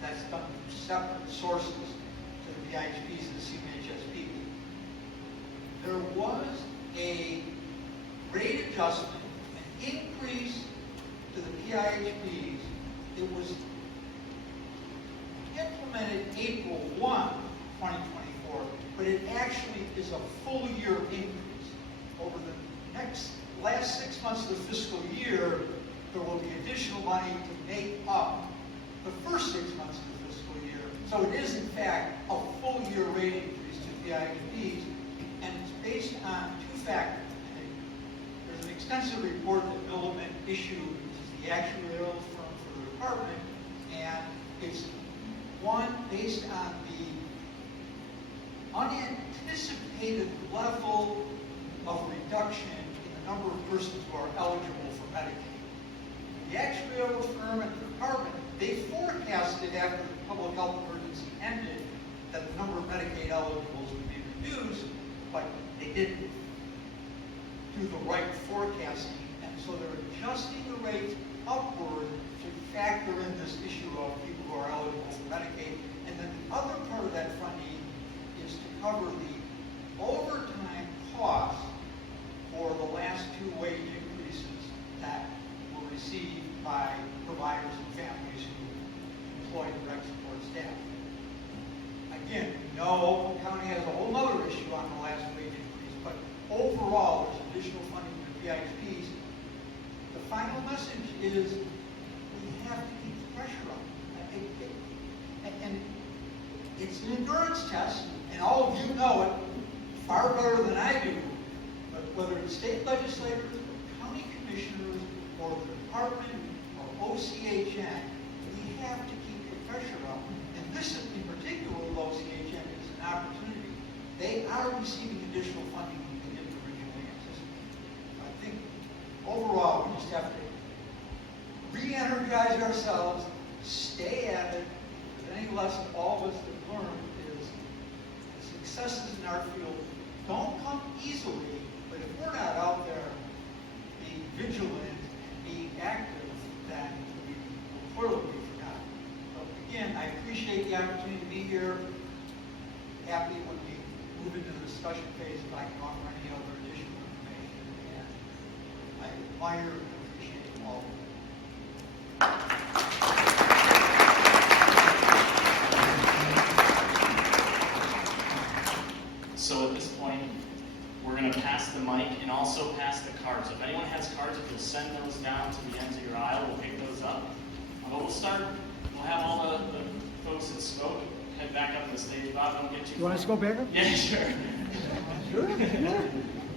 that's done through separate sources to the PIHPs and the CMHSP. There was a rate adjustment, an increase to the PIHPs. It was implemented April 1, 2024, but it actually is a full year increase. Over the next last 6 months of the fiscal year, there will be additional money to make up the first 6 months of the fiscal year. So it is in fact a full year rate increase to the IUPs, and it's based on two factors. There's an extensive report that Bill Lament issued, which is the actuarial firm for the department, and it's one based on the unanticipated level of reduction in the number of persons who are eligible for Medicaid. The actuarial firm at the department, they forecasted after the public health emergency ended that the number of Medicaid eligibles would be reduced, but they didn't do the right forecasting, and so they're adjusting the rates upward to factor in this issue of people who are eligible for Medicaid. And then the other part of that funding is to cover the overtime costs for the last two wage increases that were received by providers and families who employ direct support staff. Again, we know Oakland County has a whole other issue on the last wage increase, but overall, there's additional funding for PIHPs. The final message is we have to keep the pressure on. And it's an endurance test, and all of you know it far better than I do, but whether it's state legislators, or county commissioners, or the department, or OCHN, we have to keep the pressure up. And this, in particular, with OCHN, is an opportunity. They are receiving additional funding than they did originally anticipated. I think overall, we just have to re-energize ourselves, stay at it. If any lesson all of us have learned is the successes in our field don't come easily, but if we're not out there being vigilant and being active, then we will clearly be forgotten. So again, I appreciate the opportunity to be here. Happy when we move into the discussion phase if I can offer any other additional information. And I admire and appreciate all of you. So at this point, we're going to pass the mic and also pass the cards. If anyone has cards, if you'll send those down to the ends of your aisle, we'll pick those up. But we'll start, we'll have all the folks that spoke head back up to the stage. Bob, don't get too You want us to go bigger? Yeah, sure. Sure.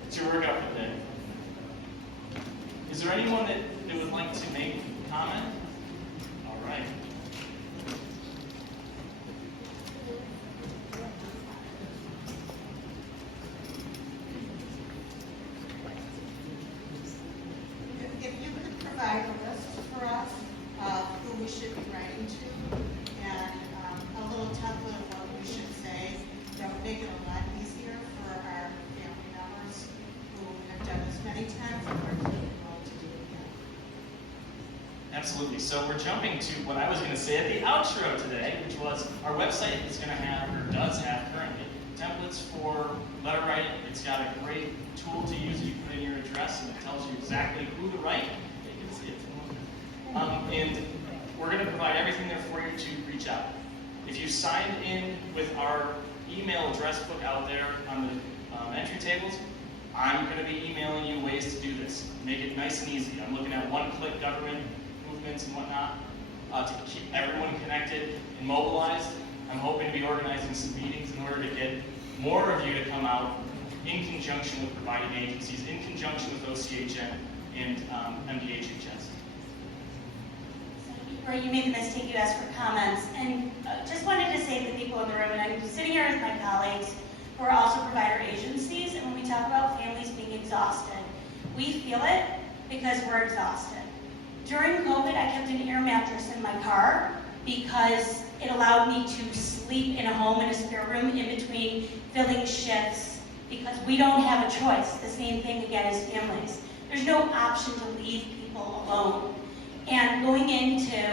It's your workout for the day. Is there anyone that would like to make a comment? All right. If you could provide a list for us of who we should be writing to and a little template of what we should say, that would make it a lot easier for our family members who have done this many times and are capable to do it again. Absolutely. So we're jumping to what I was going to say at the outro today, which was our website is going to have, or does have currently, templates for letter writing. It's got a great tool to use. You put in your address and it tells you exactly who to write. And we're going to provide everything there for you to reach out. If you signed in with our email address book out there on the entry tables, I'm going to be emailing you ways to do this. Make it nice and easy. I'm looking at one-click government movements and whatnot to keep everyone connected and mobilized. I'm hoping to be organizing some meetings in order to get more of you to come out in conjunction with providing agencies, in conjunction with OCHN and MDHHS. Right, you made the mistake, you asked for comments, and just wanted to say to the people in the room, and I'm sitting here with my colleagues who are also provider agencies, and when we talk about families being exhausted, we feel it because we're exhausted. During COVID, I kept an air mattress in my car because it allowed me to sleep in a home in a spare room in between filling shifts, because we don't have a choice. The same thing again as families. There's no option to leave people alone. And going into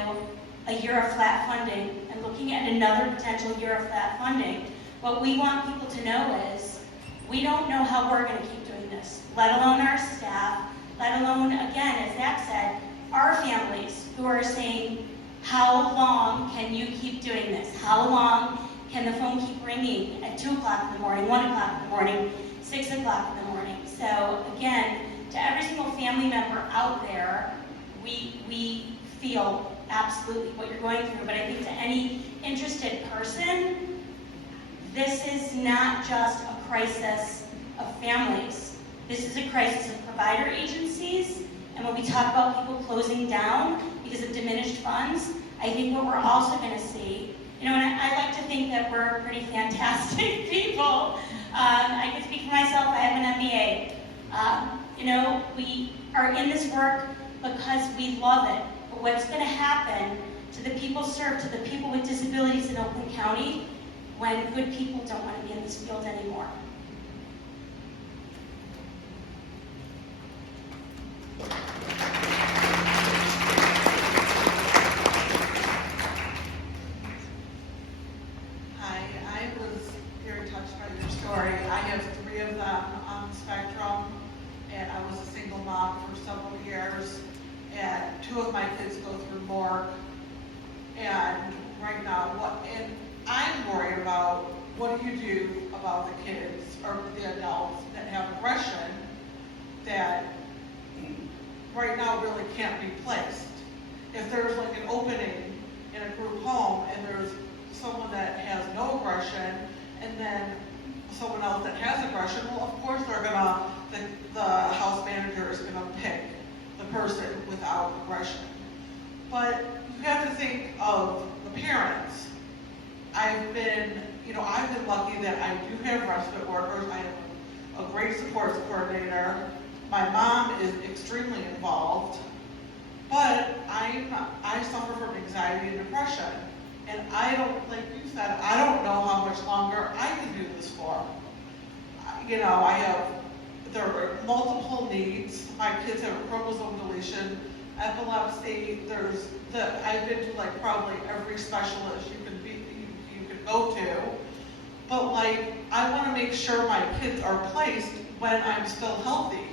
a year of flat funding and looking at another potential year of flat funding, what we want people to know is we don't know how we're going to keep doing this, let alone our staff, let alone, again, as Zach said, our families who are saying, how long can you keep doing this? How long can the phone keep ringing at 2 o'clock in the morning, 1 o'clock in the morning, 6 o'clock in the morning? So again, to every single family member out there, we feel absolutely what you're going through, but I think to any interested person, this is not just a crisis of families. This is a crisis of provider agencies, and when we talk about people closing down because of diminished funds, I think what we're also going to see, and I like to think that we're pretty fantastic people. I can speak for myself, I have an MBA. We are in this work because we love it. But what's going to happen to the people served, to the people with disabilities in Oakland County, when good people don't want to be in this field anymore? Hi, I was very touched by your story. I have 3 of them on the spectrum, and I was a single mom for several years, and 2 of my kids go through AMORC. And right now, and I'm worried about what do you do about the kids or the adults that have aggression that right now really can't be placed. If there's like an opening in a group home and there's someone that has no aggression and then someone else that has aggression, well, of course the house manager is gonna pick the person without aggression. But you have to think of the parents. I've been lucky that I do have respite workers. I have a great supports coordinator. My mom is extremely involved, but I suffer from anxiety and depression. And I don't, like you said, I don't know how much longer I can do this for. There are multiple needs. My kids have a chromosome deletion, epilepsy. I've been to like probably every specialist you can go to. But I want to make sure my kids are placed when I'm still healthy.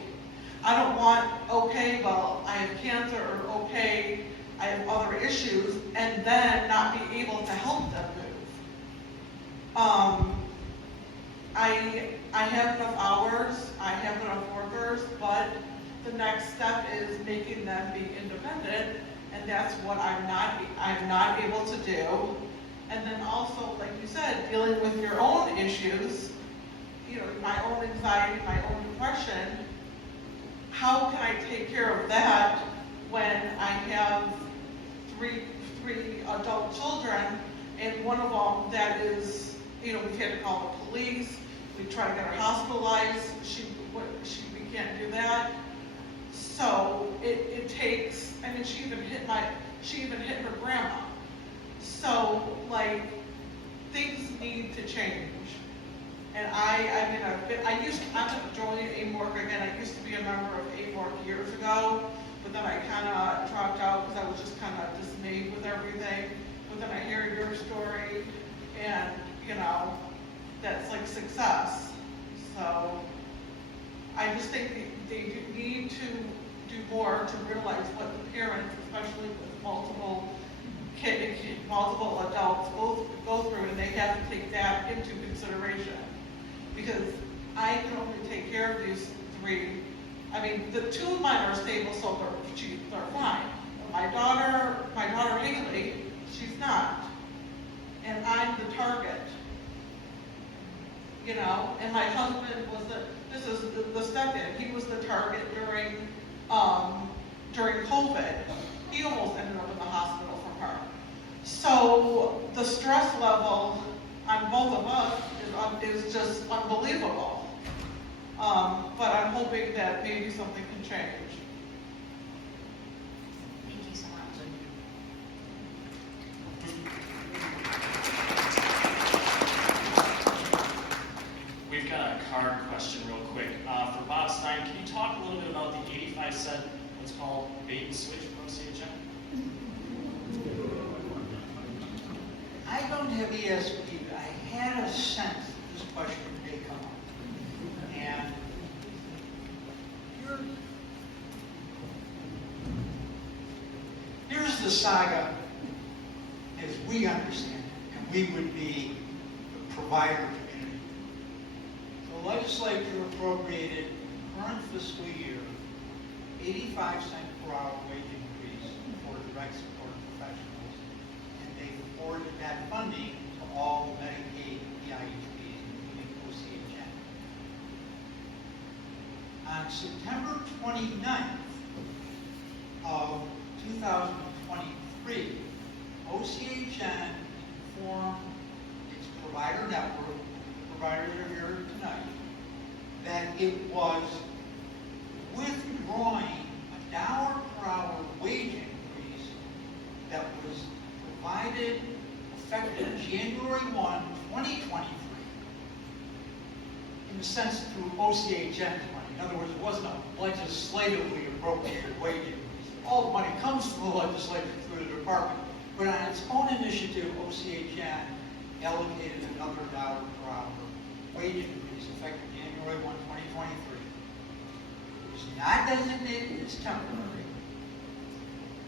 I don't want, okay, well, I have cancer, or okay, I have other issues, and then not be able to help them move. I have enough hours, I have enough workers, but the next step is making them be independent, and that's what I'm not able to do. And then also, like you said, dealing with your own issues, my own anxiety, my own depression. How can I take care of that when I have three adult children, and one of them that is, we've had to call the police, we try to get her hospitalized, we can't do that. So it takes, she even hit her grandma. So things need to change. And I'm joining AMORC again. I used to be a member of AMORC years ago, but then I kind of dropped out because I was just kind of dismayed with everything. But then I hear your story, and that's like success. So I just think they need to do more to realize what the parents, especially with multiple adults, go through, and they have to take that into consideration. Because I can only take care of these 3. The 2 of mine are stable, so they're fine. My daughter Haley, she's not. And I'm the target. And my husband this is the step-in, he was the target during COVID. He almost ended up in the hospital from her. So the stress level on both of us is just unbelievable. But I'm hoping that maybe something can change. Thank you so much. We've got a card question real quick. For Bob Stein, can you talk a little bit about the 85-cent, what's called bait and switch from CHM? I don't have ESP, but I had a sense that this question may come up. And here's the saga as we understand it, and we would be the provider community. The legislature appropriated current fiscal year 85-cent per hour wage increase for direct support professionals, and they forwarded that funding to all the Medicaid PIHPs, including OCHN. On September 29th of 2023, OCHN informed its provider network, the providers are here tonight, that it was withdrawing a $1 per hour wage increase that was provided effective January 1, 2023, in a sense through OCHN's money. In other words, it wasn't a legislatively appropriated wage increase. All the money comes from the legislature through the department, but on its own initiative, OCHN allocated another $1 per hour wage increase effective January 1, 2023. It was not designated as temporary.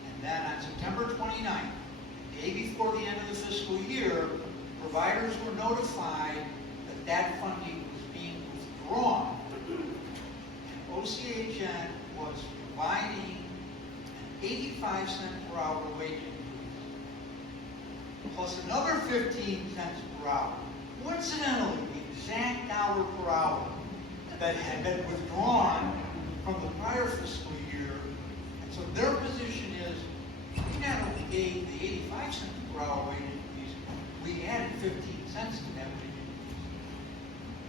And then on September 29th, the day before the end of the fiscal year, providers were notified that that funding was being withdrawn. And OCHN was providing an 85-cent per hour wage increase, plus another 15 cents per hour. Coincidentally, the exact dollar per hour that had been withdrawn from the prior fiscal year. And so their position is, we not only gave the 85 cents per hour wage increase, we added 15 cents to that wage increase.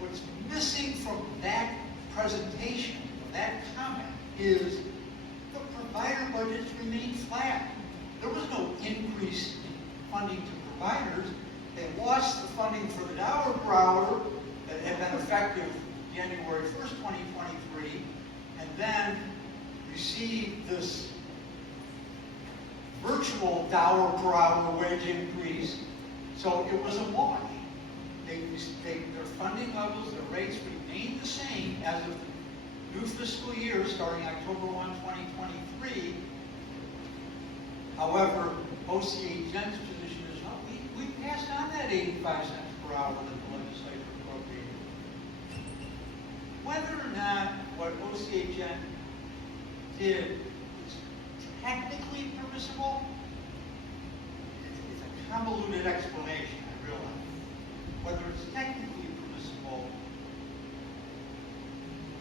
What's missing from that presentation, from that comment, is the provider budgets remained flat. There was no increase in funding to providers. They lost the funding for the $1 per hour that had been effective January 1st, 2023, and then received this virtual $1 per hour wage increase. So it was a wash. Their funding levels, their rates remained the same as of the new fiscal year starting October 1, 2023. However, OCHN's position is, no, we passed on that 85 cents per hour that the legislature appropriated. Whether or not what OCHN did is technically permissible, it's a convoluted explanation, I realize. Whether it's technically permissible,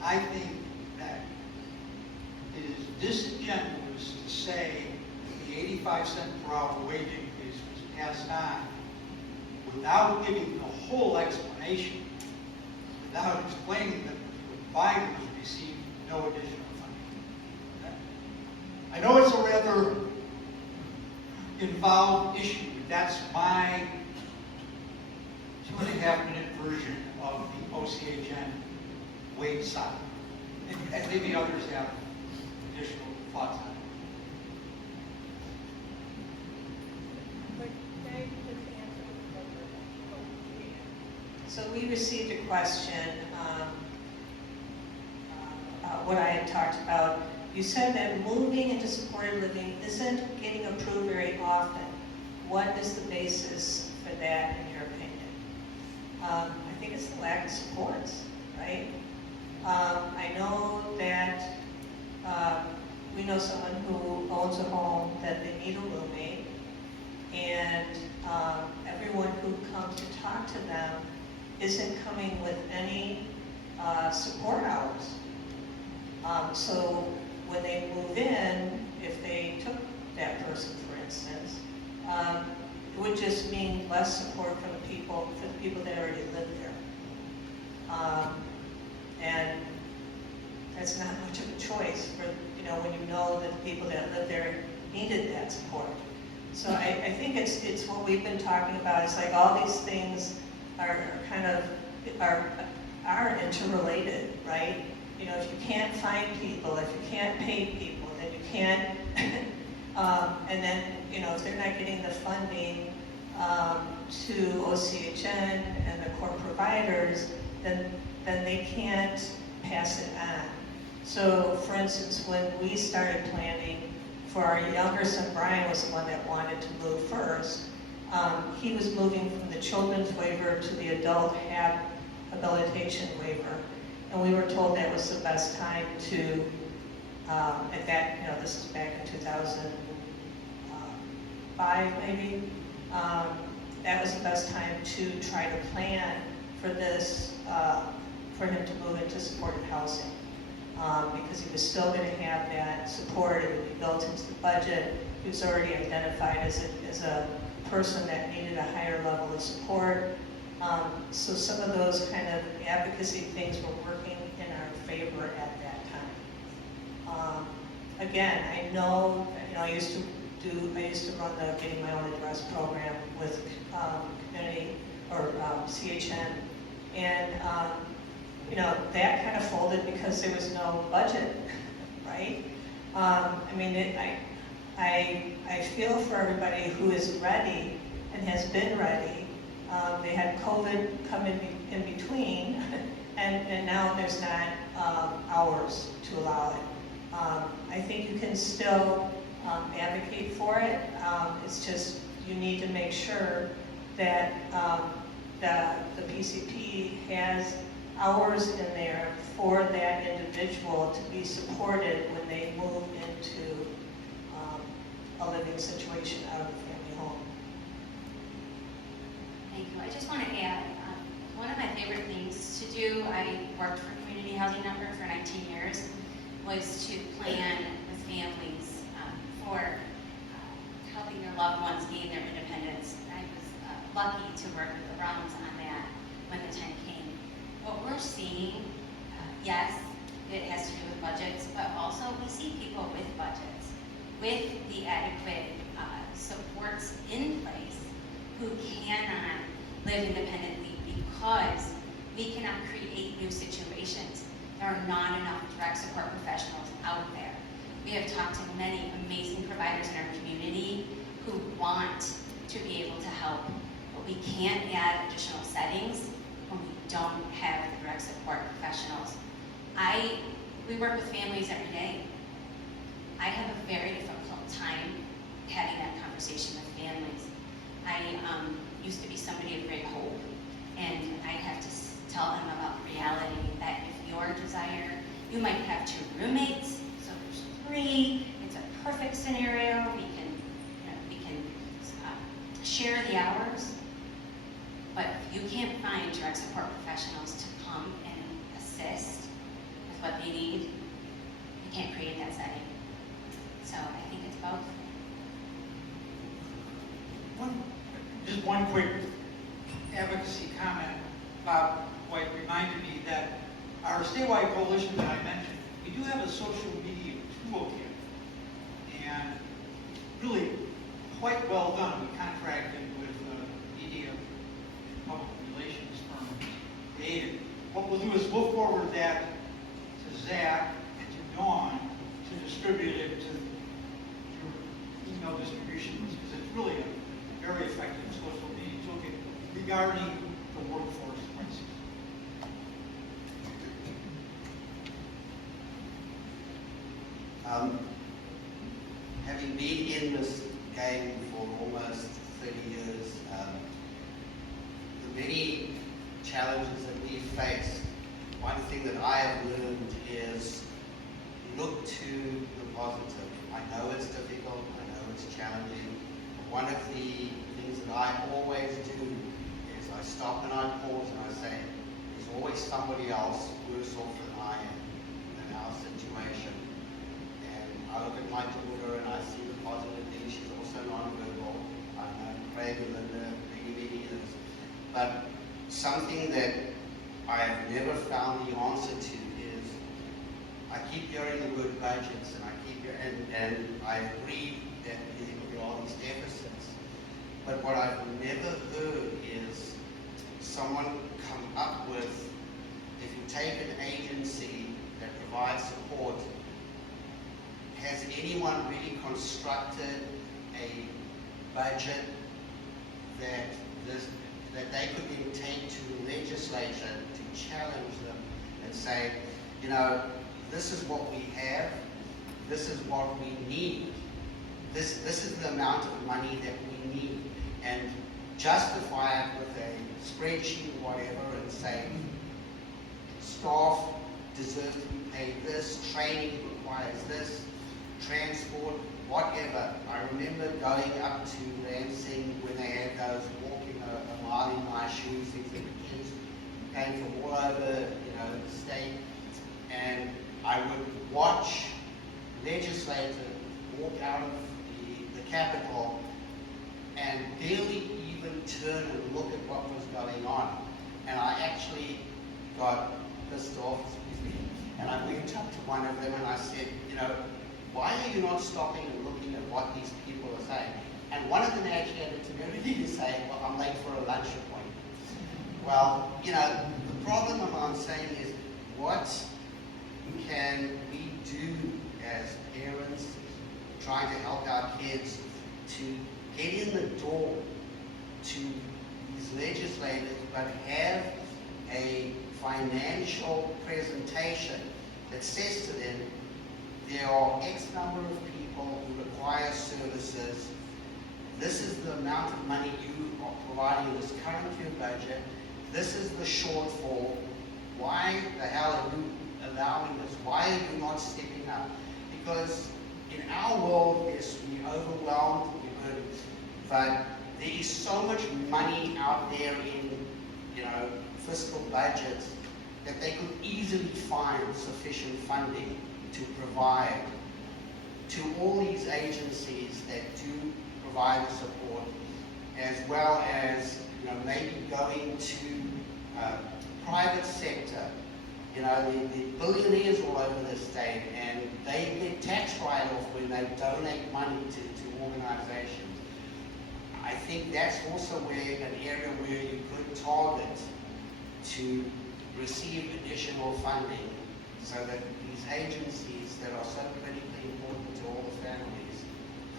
I think that it is disingenuous to say the 85 cent per hour wage increase was passed on without giving the whole explanation, without explaining that the providers received no additional funding. Okay? I know it's a rather involved issue. That's my 2.5-minute version of the OCHN wage side. And maybe others have additional thoughts on it. So we received a question, what I had talked about. You said that moving into supported living isn't getting approved very often. What is the basis for that, in your opinion? I think it's the lack of supports, right? I know that we know someone who owns a home that they need a roommate, and everyone who comes to talk to them isn't coming with any support hours. So when they move in, if they took that person, for instance, it would just mean less support for the people that already live there. And that's not much of a choice for, when you know that the people that live there needed that support. So I think it's what we've been talking about. It's like all these things are kind of are interrelated, right? If you can't find people, if you can't pay people, then you can't, and then, if they're not getting the funding to OCHN and the core providers, then they can't pass it on. So, for instance, when we started planning for our younger son, Brian was the one that wanted to move first. He was moving from the children's waiver to the adult habilitation waiver. And we were told that was the best time to At that, this is back in 2005 maybe. That was the best time to try to plan for this, for him to move into supported housing. Because he was still going to have that support, it would be built into the budget. He was already identified as a person that needed a higher level of support. So some of those kind of advocacy things were working in our favor at that time. Again, I know, I used to run the Getting My Own Address program with community, or CHN, and that kind of folded because there was no budget, right? I feel for everybody who is ready and has been ready. They had COVID come in between, and now there's not hours to allow it. I think you can still advocate for it. It's just you need to make sure that the PCP has hours in there for that individual to be supported when they move into a living situation out of the family home. Thank you. I just want to add, one of my favorite things to do, I worked for Community Housing Network for 19 years, was to plan with families for helping their loved ones gain their independence. I was lucky to work with the Rounds on that when the time came. What we're seeing, yes, it has to do with budgets, but also we see people with budgets, with the adequate supports in place, who cannot live independently because we cannot create new situations. There are not enough direct support professionals out there. We have talked to many amazing providers in our community who want to be able to help, but we can't add additional settings when we don't have the direct support professionals. We work with families every day. I have a very difficult time having that conversation with families. I used to be somebody of great hope, and I have to tell them about reality, that if your desire, you might have 2 roommates, so there's 3, it's a perfect scenario, we can share the hours, but if you can't find direct support professionals to come and assist with what they need, you can't create that setting. So I think it's both. Just one quick advocacy comment about what reminded me that our statewide coalition that I mentioned, we do have a social media toolkit, and really quite well done. We contracted with media public relations firm created. What we'll do is we'll forward that to Zach and to Dawn to distribute it to your email distributions, because it's really a very effective social media toolkit regarding the workforce crisis. Having been in this game for almost 30 years, the many challenges that we faced, one thing that I have learned is look to the positive. I know it's difficult, I know it's challenging. One of the things that I always do is I stop and I pause and I say, there's always somebody else worse off than I am in our situation. And I look at my daughter and I see the positive things. She's also non-verbal. I've known Craig and Linda many, many years. But something that I have never found the answer to is, I keep hearing the word budgets, and I keep hearing, and I agree that there are these deficits. But what I've never heard is someone come up with, if you take an agency that provides support, has anyone really constructed a budget that they could then take to the legislature to challenge them and say, this is what we have, this is what we need, this is the amount of money that we need, and justify it with a spreadsheet or whatever and say, staff deserve to be paid this, training requires this, transport, whatever. I remember going up to Lansing when they had those walking a mile in my shoes, things like kids came from all over, the state, and I would watch legislators walk out of the Capitol and barely even turn and look at what was going on. And I actually got pissed off, and I went up to one of them and I said, why are you not stopping and looking at what these people are saying? And one of them actually had the temerity to say, well, I'm late for a lunch appointment. Well, the problem I'm saying is, what can we do as parents trying to help our kids to get in the door to these legislators, but have a financial presentation that says to them, there are X number of people who require services. This is the amount of money you are providing in this current year budget. This is the shortfall. Why the hell are you allowing this? Why are you not stepping up? Because in our world, yes, we're overwhelmed, we're good, but there is so much money out there in, fiscal budgets that they could easily find sufficient funding to provide to all these agencies that do provide the support, as well as maybe going to private sector. The billionaires all over the state, and they get tax write-off when they donate money to organizations. I think that's also an area where you could target to receive additional funding, so that these agencies that are so critically important to all the families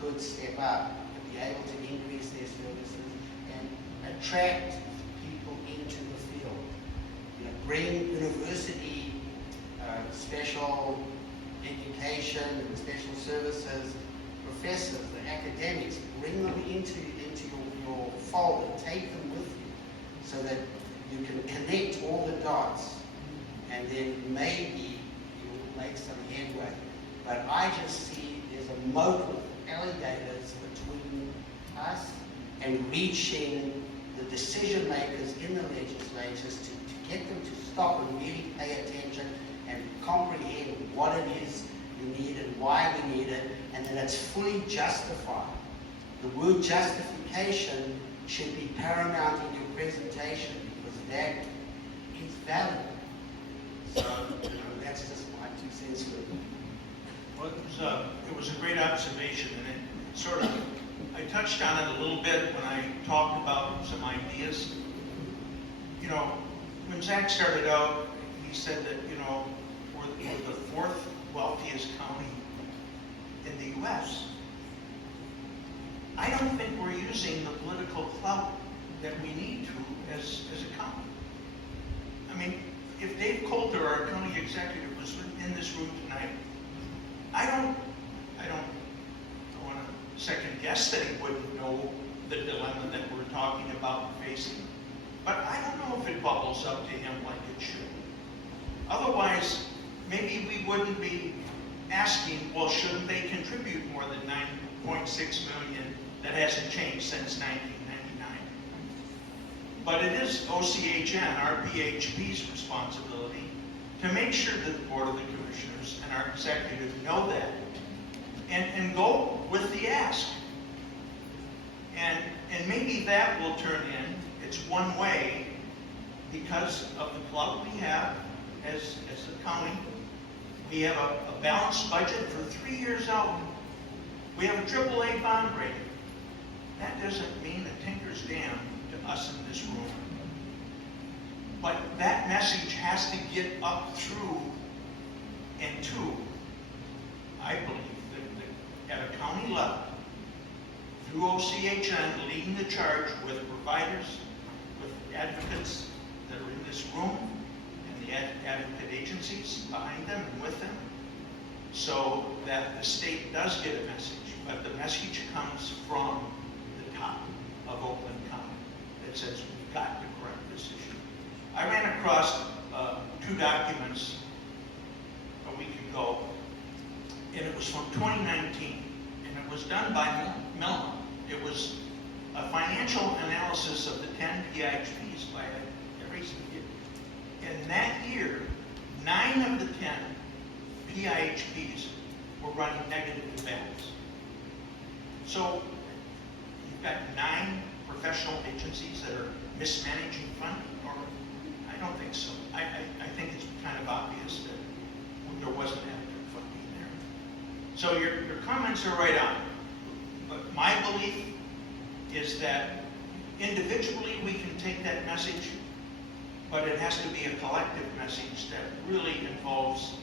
could step up and be able to increase their services and attract people into the field. Bring university, special education and special services professors, the academics, bring them into your fold and take them with you, so that you can connect all the dots, and then maybe you will make some headway. But I just see there's a moat of alligators between us and reaching the decision makers in the legislatures to get them to stop and really pay attention and comprehend what it is you need and why we need it, and that it's fully justified. The word justification should be paramount in your presentation, because that is valid. So that's just my 2 cents for it. Well, it was a great observation, and it sort of, I touched on it a little bit when I talked about some ideas. When Zach started out, he said that, we're the 4th wealthiest county in the U.S. I don't think we're using the political clout that we need to as a county. I mean, if Dave Coulter, our county executive, was in this room tonight, I don't want to second guess that he wouldn't know the dilemma that we're talking about facing. But I don't know if it bubbles up to him like it should. Otherwise, maybe we wouldn't be asking, well, shouldn't they contribute more than $9.6 million? That hasn't changed since 1999. But it is OCHN, our PHP's responsibility to make sure that the Board of the Commissioners and our executive know that and go with the ask. And maybe that will turn in. It's one way, because of the clout we have as a county. We have a balanced budget for 3 years out. We have a AAA bond rating. That doesn't mean a tinker's damn to us in this room. But that message has to get up through and to, I believe, that at a county level, through OCHN leading the charge with providers, with advocates that are in this room, and the advocate agencies behind them and with them, so that the state does get a message. But the message comes from the top of Oakland County that says we've got to correct this issue. I ran across 2 documents ago, and it was from 2019, and it was done by Melma. It was a financial analysis of the 10 PIHPs by a recent year. In that year, 9 of the 10 PIHPs were running negative balance. So you've got 9 professional agencies that are mismanaging funding, or I don't think so. I think it's kind of obvious that there wasn't adequate funding there. So your comments are right on. But my belief is that individually we can take that message, but it has to be a collective message that really involves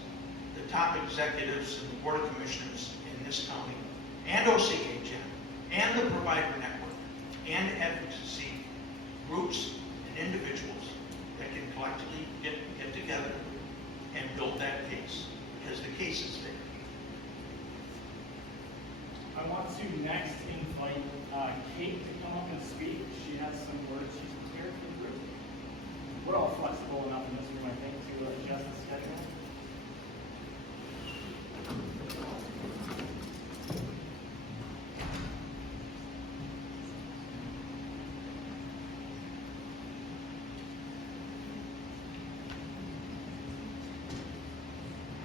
the top executives and the Board of Commissioners in this county, and OCHN, and the provider network, and advocacy groups and individuals that can collectively get together and build that case, because the case is there. I want to next invite Kate to come up and speak. She has some words she's prepared for the group. We're all flexible enough in this room, I think, to adjust the schedule.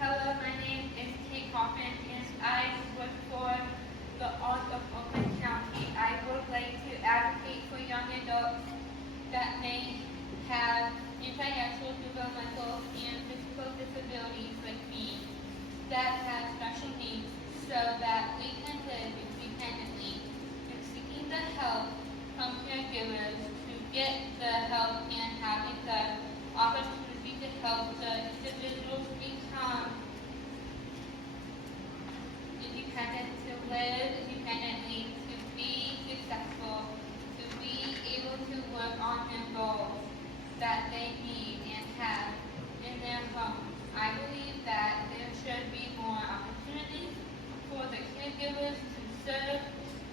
Hello, my name is Kate Coffin, and I work for the Arts of Oakland County. I would like to advocate for young adults that may have intellectual, developmental, and physical disabilities like me, that have special needs, so that we can live independently, and seeking the help from caregivers to get the help and having the opportunity to help the individuals become independent, to live independently, to be successful, to be able to work on their goals that they need and have in their homes. I believe that there should be more opportunities for the caregivers to serve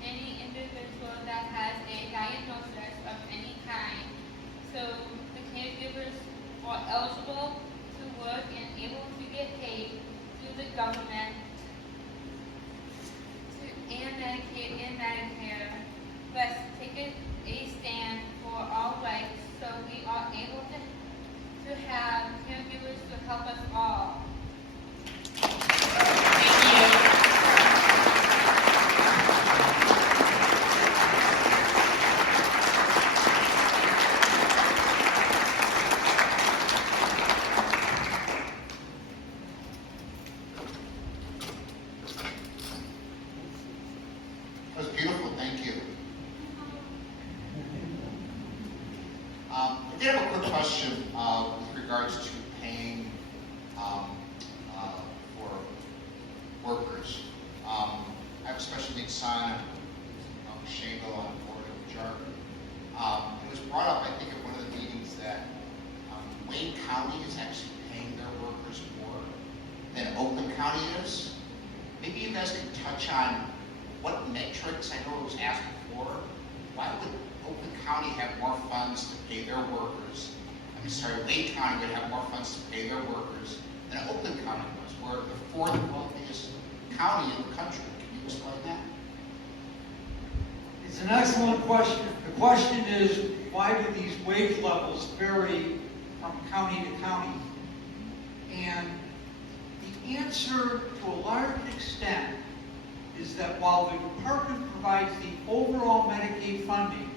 any individual that has a diagnosis of any kind. So the caregivers are eligible to work and able to get paid through the government and Medicaid and Medicare. Let's take a stand for all rights so we are able to have caregivers to help us all. That was beautiful, thank you. I did have a quick question with regards to paying for workers. I have a special needs son, Shango on the board of Jargon. It was brought up, I think, at one of the meetings that Wayne County is actually paying their workers more than Oakland County is. Maybe you guys could touch on what metrics, I know it was asked before, why would Oakland County have more funds to pay their workers? Wayne County would have more funds to pay their workers than Oakland County was. We're the 4th wealthiest county in the country. Can you explain that? It's an excellent question. The question is, why do these wage levels vary from county to county? And the answer, to a large extent, is that while the department provides the overall Medicaid funding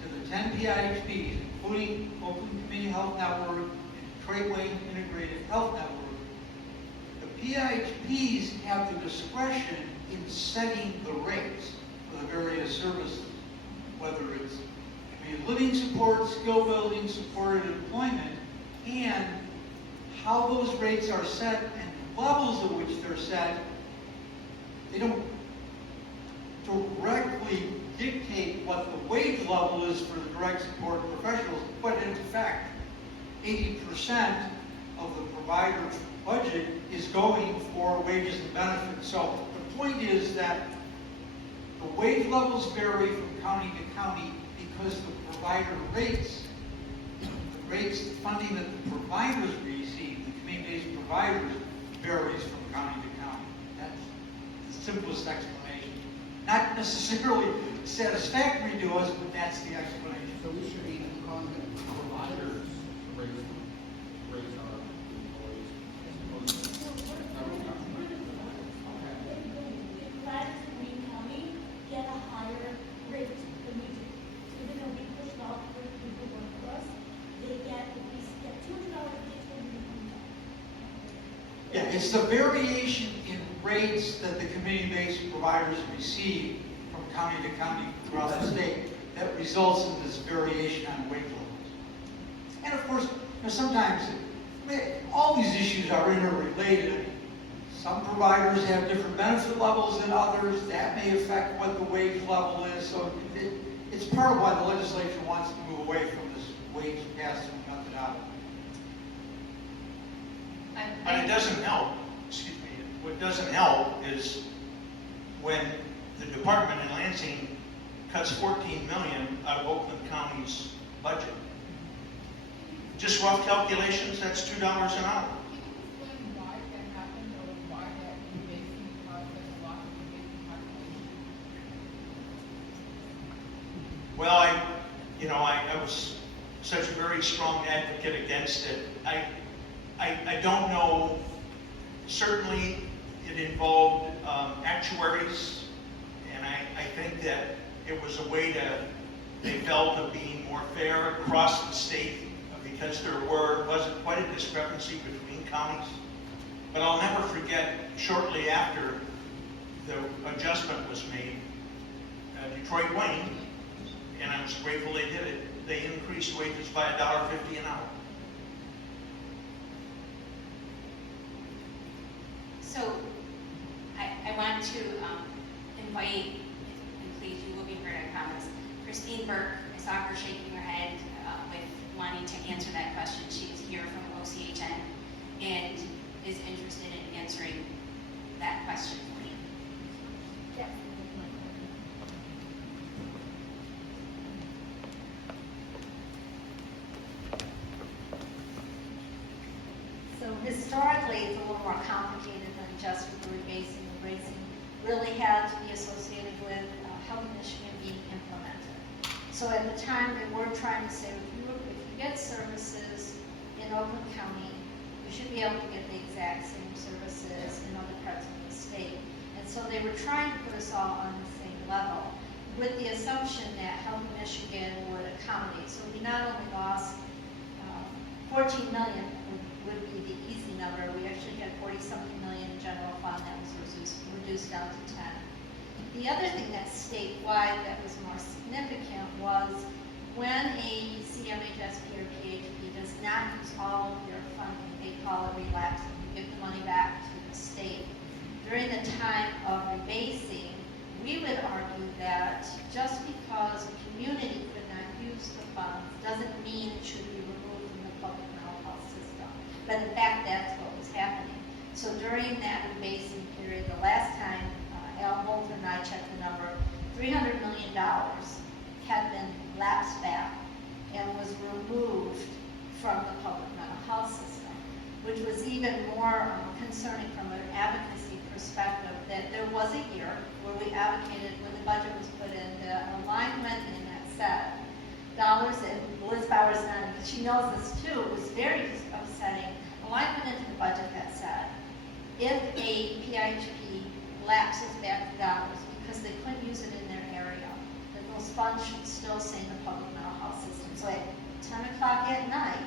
to the 10 PIHPs, including Oakland Community Health Network and Detroit Wayne Integrated Health Network, the PIHPs have the discretion in setting the rates for the various services, whether it's community living support, skill building, supported employment, and how those rates are set and the levels at which they're set. They don't directly dictate what the wage level is for the direct support professionals, but in fact, 80% of the provider budget is going for wages and benefits. So the point is that the wage levels vary from county to county because the provider rates, the funding that the providers receive, the community-based providers, varies from county to county. That's the simplest explanation. Not necessarily satisfactory to us, but that's the explanation. So we should be calling it providers to raise our employees. Providers in Wayne County get a higher rate than we do. Even though we push out for people who work for us, they get, if we get $200 a day for minimum. Yeah, it's the variation in rates that the community-based providers receive from county to county throughout the state that results in this variation on wage levels. And of course, sometimes all these issues are interrelated. Some providers have different benefit levels than others. That may affect what the wage level is. So it's part of why the legislature wants to move away from this wage pass-through methodology. But it doesn't help, excuse me, what doesn't help is when the department in Lansing cuts $14 million out of Oakland County's budget. Just rough calculations, that's $2 an hour. Can you explain why that happened or why that rebasing process lost the rebasing calculation? Well, I was such a very strong advocate against it. I don't know, certainly it involved actuaries, and I think that it was a way they felt of being more fair across the state because there wasn't quite a discrepancy between counties. But I'll never forget, shortly after the adjustment was made, Detroit Wayne, and I was grateful they did it, they increased wages by $1.50 an hour. So I want to invite, and please, you will be heard, I promise, Christine Burke. I saw her shaking her head with wanting to answer that question. She is here from OCHN and is interested in answering that question for you. Yes. So historically, it's a little more complicated than just with the rebasing. The rebasing really had to be associated with Health Michigan being implemented. So at the time, they were trying to say, if you get services in Oakland County, you should be able to get the exact same services in other parts of the state. And so they were trying to put us all on the same level, with the assumption that Health Michigan would accommodate. So we not only lost 14 million would be the easy number. We actually had 40-something million in general fund that was reduced down to 10. The other thing that's statewide that was more significant was when a CMHSP or PHP does not use all of their funding, they call it relapsing. You give the money back to the state. During the time of rebasing, we would argue that just because a community could not use the funds doesn't mean it should be removed from the public mental health system. But in fact, that's what was happening. So during that rebasing period, the last time Al Bolter and I checked the number, $300 million had been lapsed back and was removed from the public mental health system, which was even more concerning from an advocacy perspective, that there was a year where we advocated when the budget was put in, the line went in that said, dollars, and Liz Bowers nodding, because she knows this too, it was very upsetting. A line went into the budget that said, if a PHP lapses back the dollars because they couldn't use it in their area, that those funds should still stay in the public mental health system. So at 10 o'clock at night,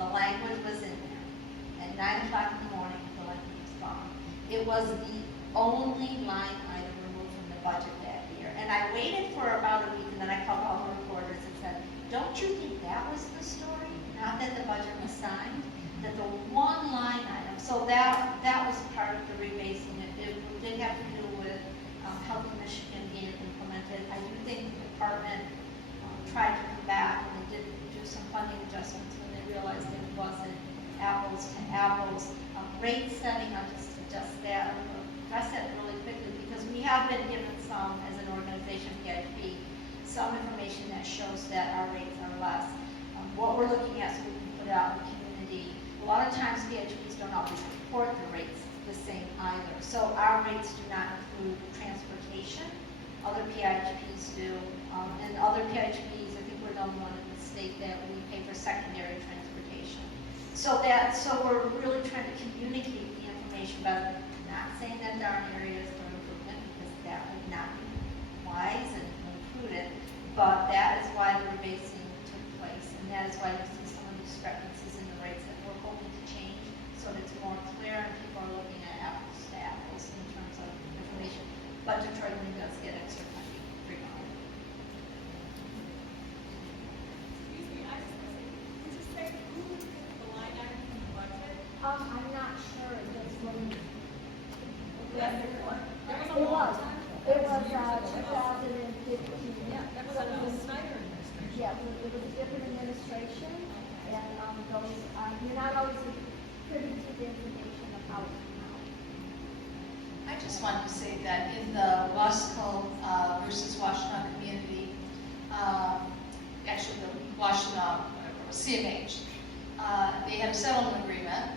the language was in there. At 9 o'clock in the morning, the language was gone. It was the only line item removed from the budget that year. And I waited for about a week, and then I called all the reporters and said, don't you think that was the story? Not that the budget was signed, that the one line item. So that was part of the rebasing. It did have to do with Health Michigan being implemented. I do think the department tried to come back, and they did do some funding adjustments when they realized it wasn't apples to apples. Rate setting, I'll just adjust that, address that really quickly, because we have been given some, as an organization, PHP, some information that shows that our rates are less. What we're looking at, so we can put it out in the community, a lot of times PHPs don't always report the rates the same either. So our rates do not include transportation. Other PHPs do. And other PHPs, I think we're the only one in the state that we pay for secondary transportation. So we're really trying to communicate the information, but not saying that there aren't areas for improvement, because that would not be wise and prudent. But that is why the rebasing took place, and that is why we see some of the discrepancies in the rates that we're hoping to change, so that it's more clear and people are looking at apples to apples in terms of information. But Detroit does get extra funding regardless. Excuse me, I just want to say, did you say who is the line item in the budget? I'm not sure, it just wasn't. Yes, it was. It was 2015. Yeah, that was under the Snyder administration. Yeah, it was a different administration, and you're not always privy to the information of how it came out. I just wanted to say that in the Wasco versus Washtenaw community, actually the Washtenaw CMH, they had a settlement agreement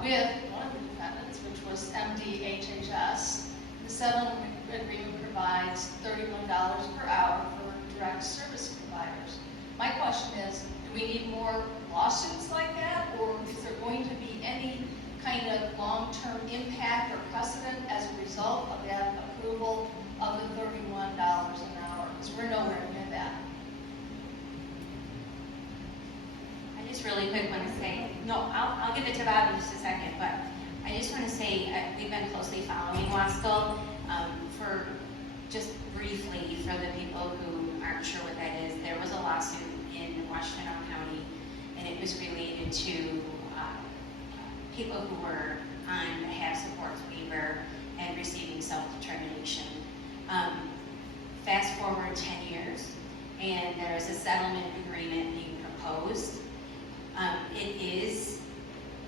with one of the defendants, which was MDHHS. The settlement agreement provides $31 per hour for direct service providers. My question is, do we need more lawsuits like that, or is there going to be any kind of long-term impact or precedent as a result of that approval of the $31 an hour? Because we're nowhere near that. I just really quick want to say, no, I'll give it to Bob in just a second, but I just want to say we've been closely following Wasco for just briefly for the people who aren't sure what that is. There was a lawsuit in Washtenaw County, and it was related to people who were on the HAB supports waiver and receiving self-determination. Fast forward 10 years, and there is a settlement agreement being proposed. It is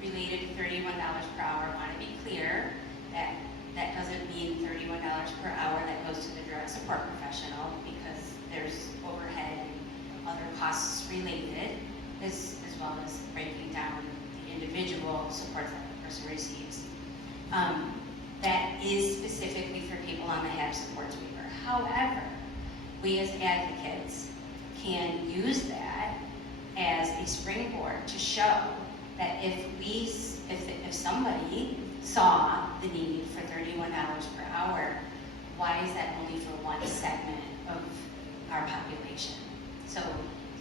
related to $31 per hour. I want to be clear that that doesn't mean $31 per hour that goes to the direct support professional, because there's overhead and other costs related, as well as breaking down the individual support that the person receives. That is specifically for people on the HAB supports waiver. However, we as advocates can use that as a springboard to show that if somebody saw the need for $31 per hour, why is that only for one segment of our population? So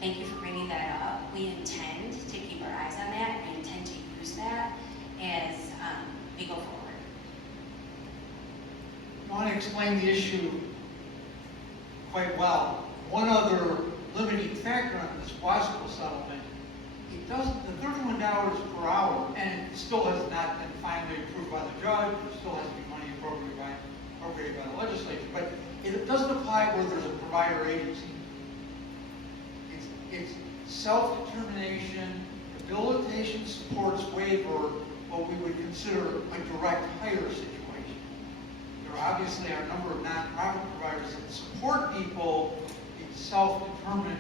thank you for bringing that up. We intend to keep our eyes on that. We intend to use that as we go forward. I want to explain the issue quite well. One other limiting factor on this Wasco settlement, the $31 per hour, and it still has not been finally approved by the judge, there still has to be money appropriated by the legislature, but it doesn't apply where there's a provider agency. It's self-determination, habilitation supports waiver, what we would consider a direct hire situation. There obviously are a number of nonprofit providers that support people in self-determined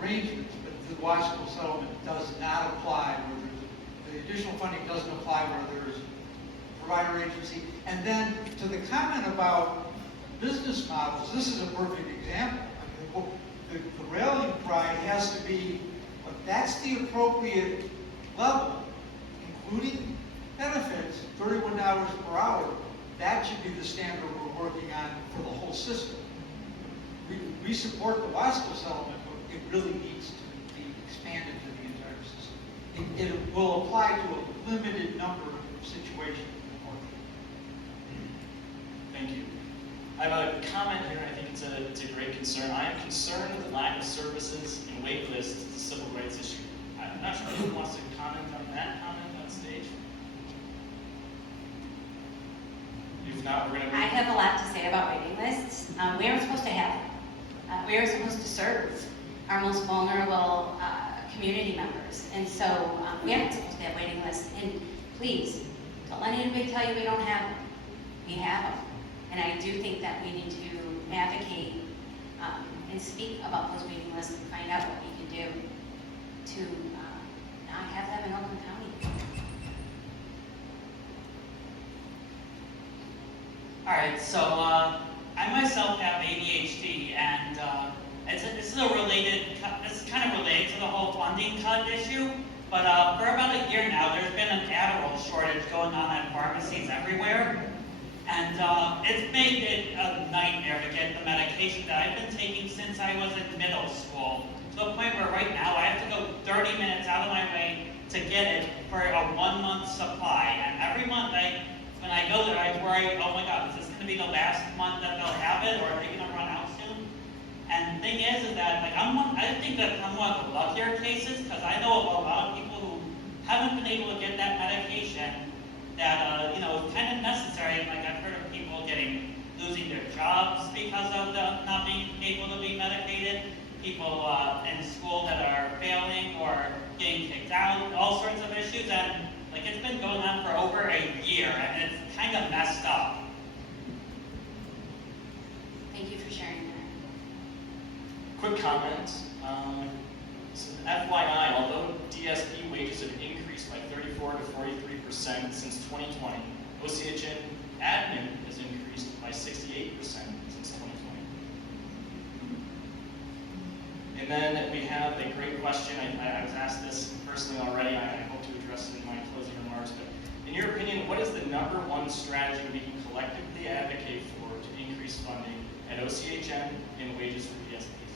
arrangements, but the Wasco settlement does not apply where the additional funding doesn't apply where there's a provider agency. And then to the comment about business models, this is a perfect example. I mean, the rallying cry has to be, but that's the appropriate level, including benefits, $31 per hour. That should be the standard we're working on for the whole system. We support the Wasco settlement, but it really needs to be expanded to the entire system. It will apply to a limited number of situations. Thank you. I have a comment here, and I think it's a great concern. I am concerned with the lack of services and wait lists as a civil rights issue. I'm not sure who wants to comment on that comment on stage. If not, we're going to. I have a lot to say about waiting lists. We aren't supposed to have them. We are supposed to serve our most vulnerable community members, and so we aren't supposed to have waiting lists. And please, don't let anybody tell you we don't have them. We have them, and I do think that we need to advocate and speak about those waiting lists and find out what we can do to not have them in Oakland County. All right, so I myself have ADHD, and this is kind of related to the whole funding cut issue. But for about a year now, there's been an Adderall shortage going on at pharmacies everywhere, and it's made it a nightmare to get the medication that I've been taking since I was in middle school. To the point where right now I have to go 30 minutes out of my way to get it for a 1 month supply, and every month when I go there, I worry, oh my God, is this going to be the last month that they'll have it, or are they going to run out soon? And the thing is that like I think that I'm one of the luckier cases, because I know of a lot of people who haven't been able to get that medication that is kind of necessary. Like I've heard of people losing their jobs because of not being able to be medicated. People in school that are failing or getting kicked out, all sorts of issues, and like it's been going on for over a year, and it's kind of messed up. Thank you for sharing that. Quick comment. So FYI, although DSP wages have increased by 34 to 43% since 2020, OCHN admin has increased by 68% since 2020. And then we have a great question. I was asked this personally already. I hope to address it in my closing remarks. But in your opinion, what is the #1 strategy we can collectively advocate for to increase funding at OCHN and wages for DSPs?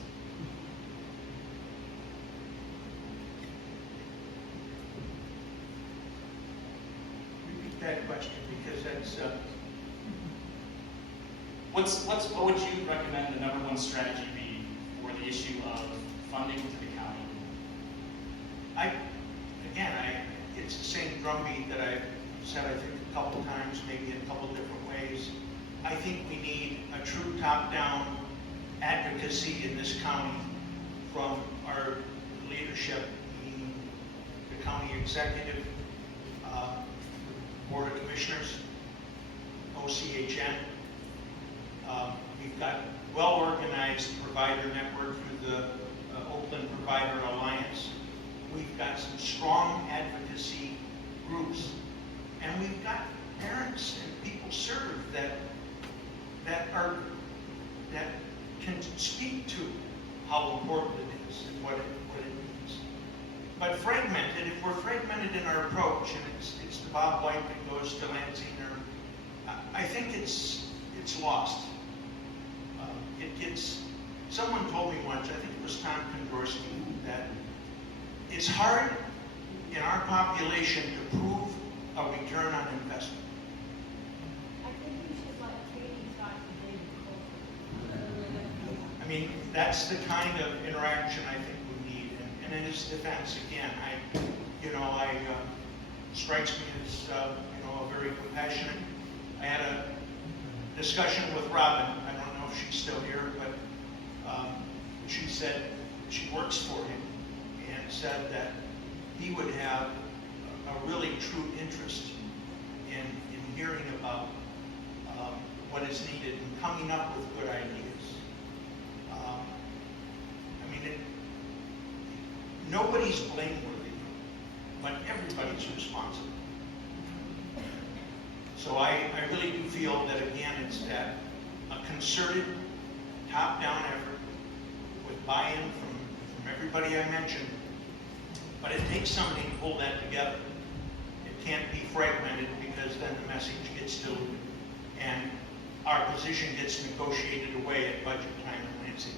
Repeat that question, because that's, what would you recommend the #1 strategy be for the issue of funding to the county? It's the same drumbeat that I've said, I think, a couple times, maybe in a couple different ways. I think we need a true top-down advocacy in this county from our leadership, meaning the county executive, Board of Commissioners, OCHN. We've got well-organized provider network through the Oakland Provider Alliance. We've got some strong advocacy groups, and we've got parents and people served that can speak to how important it is and what it means. But fragmented, if we're fragmented in our approach, and it's the Bob White that goes to Lansing, I think it's lost. Someone told me once, I think it was Tom Kondrowski, that it's hard in our population to prove a return on investment. I think we should let Katie talk to David. I mean, that's the kind of interaction I think we need. And in his defense, again, strikes me as a very compassionate. I had a discussion with Robin. I don't know if she's still here, but she said she works for him, and said that he would have a really true interest in hearing about what is needed and coming up with good ideas. Nobody's blameworthy, but everybody's responsible. So I really do feel that, again, it's that a concerted, top-down effort with buy-in from everybody I mentioned, but it takes somebody to pull that together. It can't be fragmented, because then the message gets diluted and our position gets negotiated away at budget time in Lansing.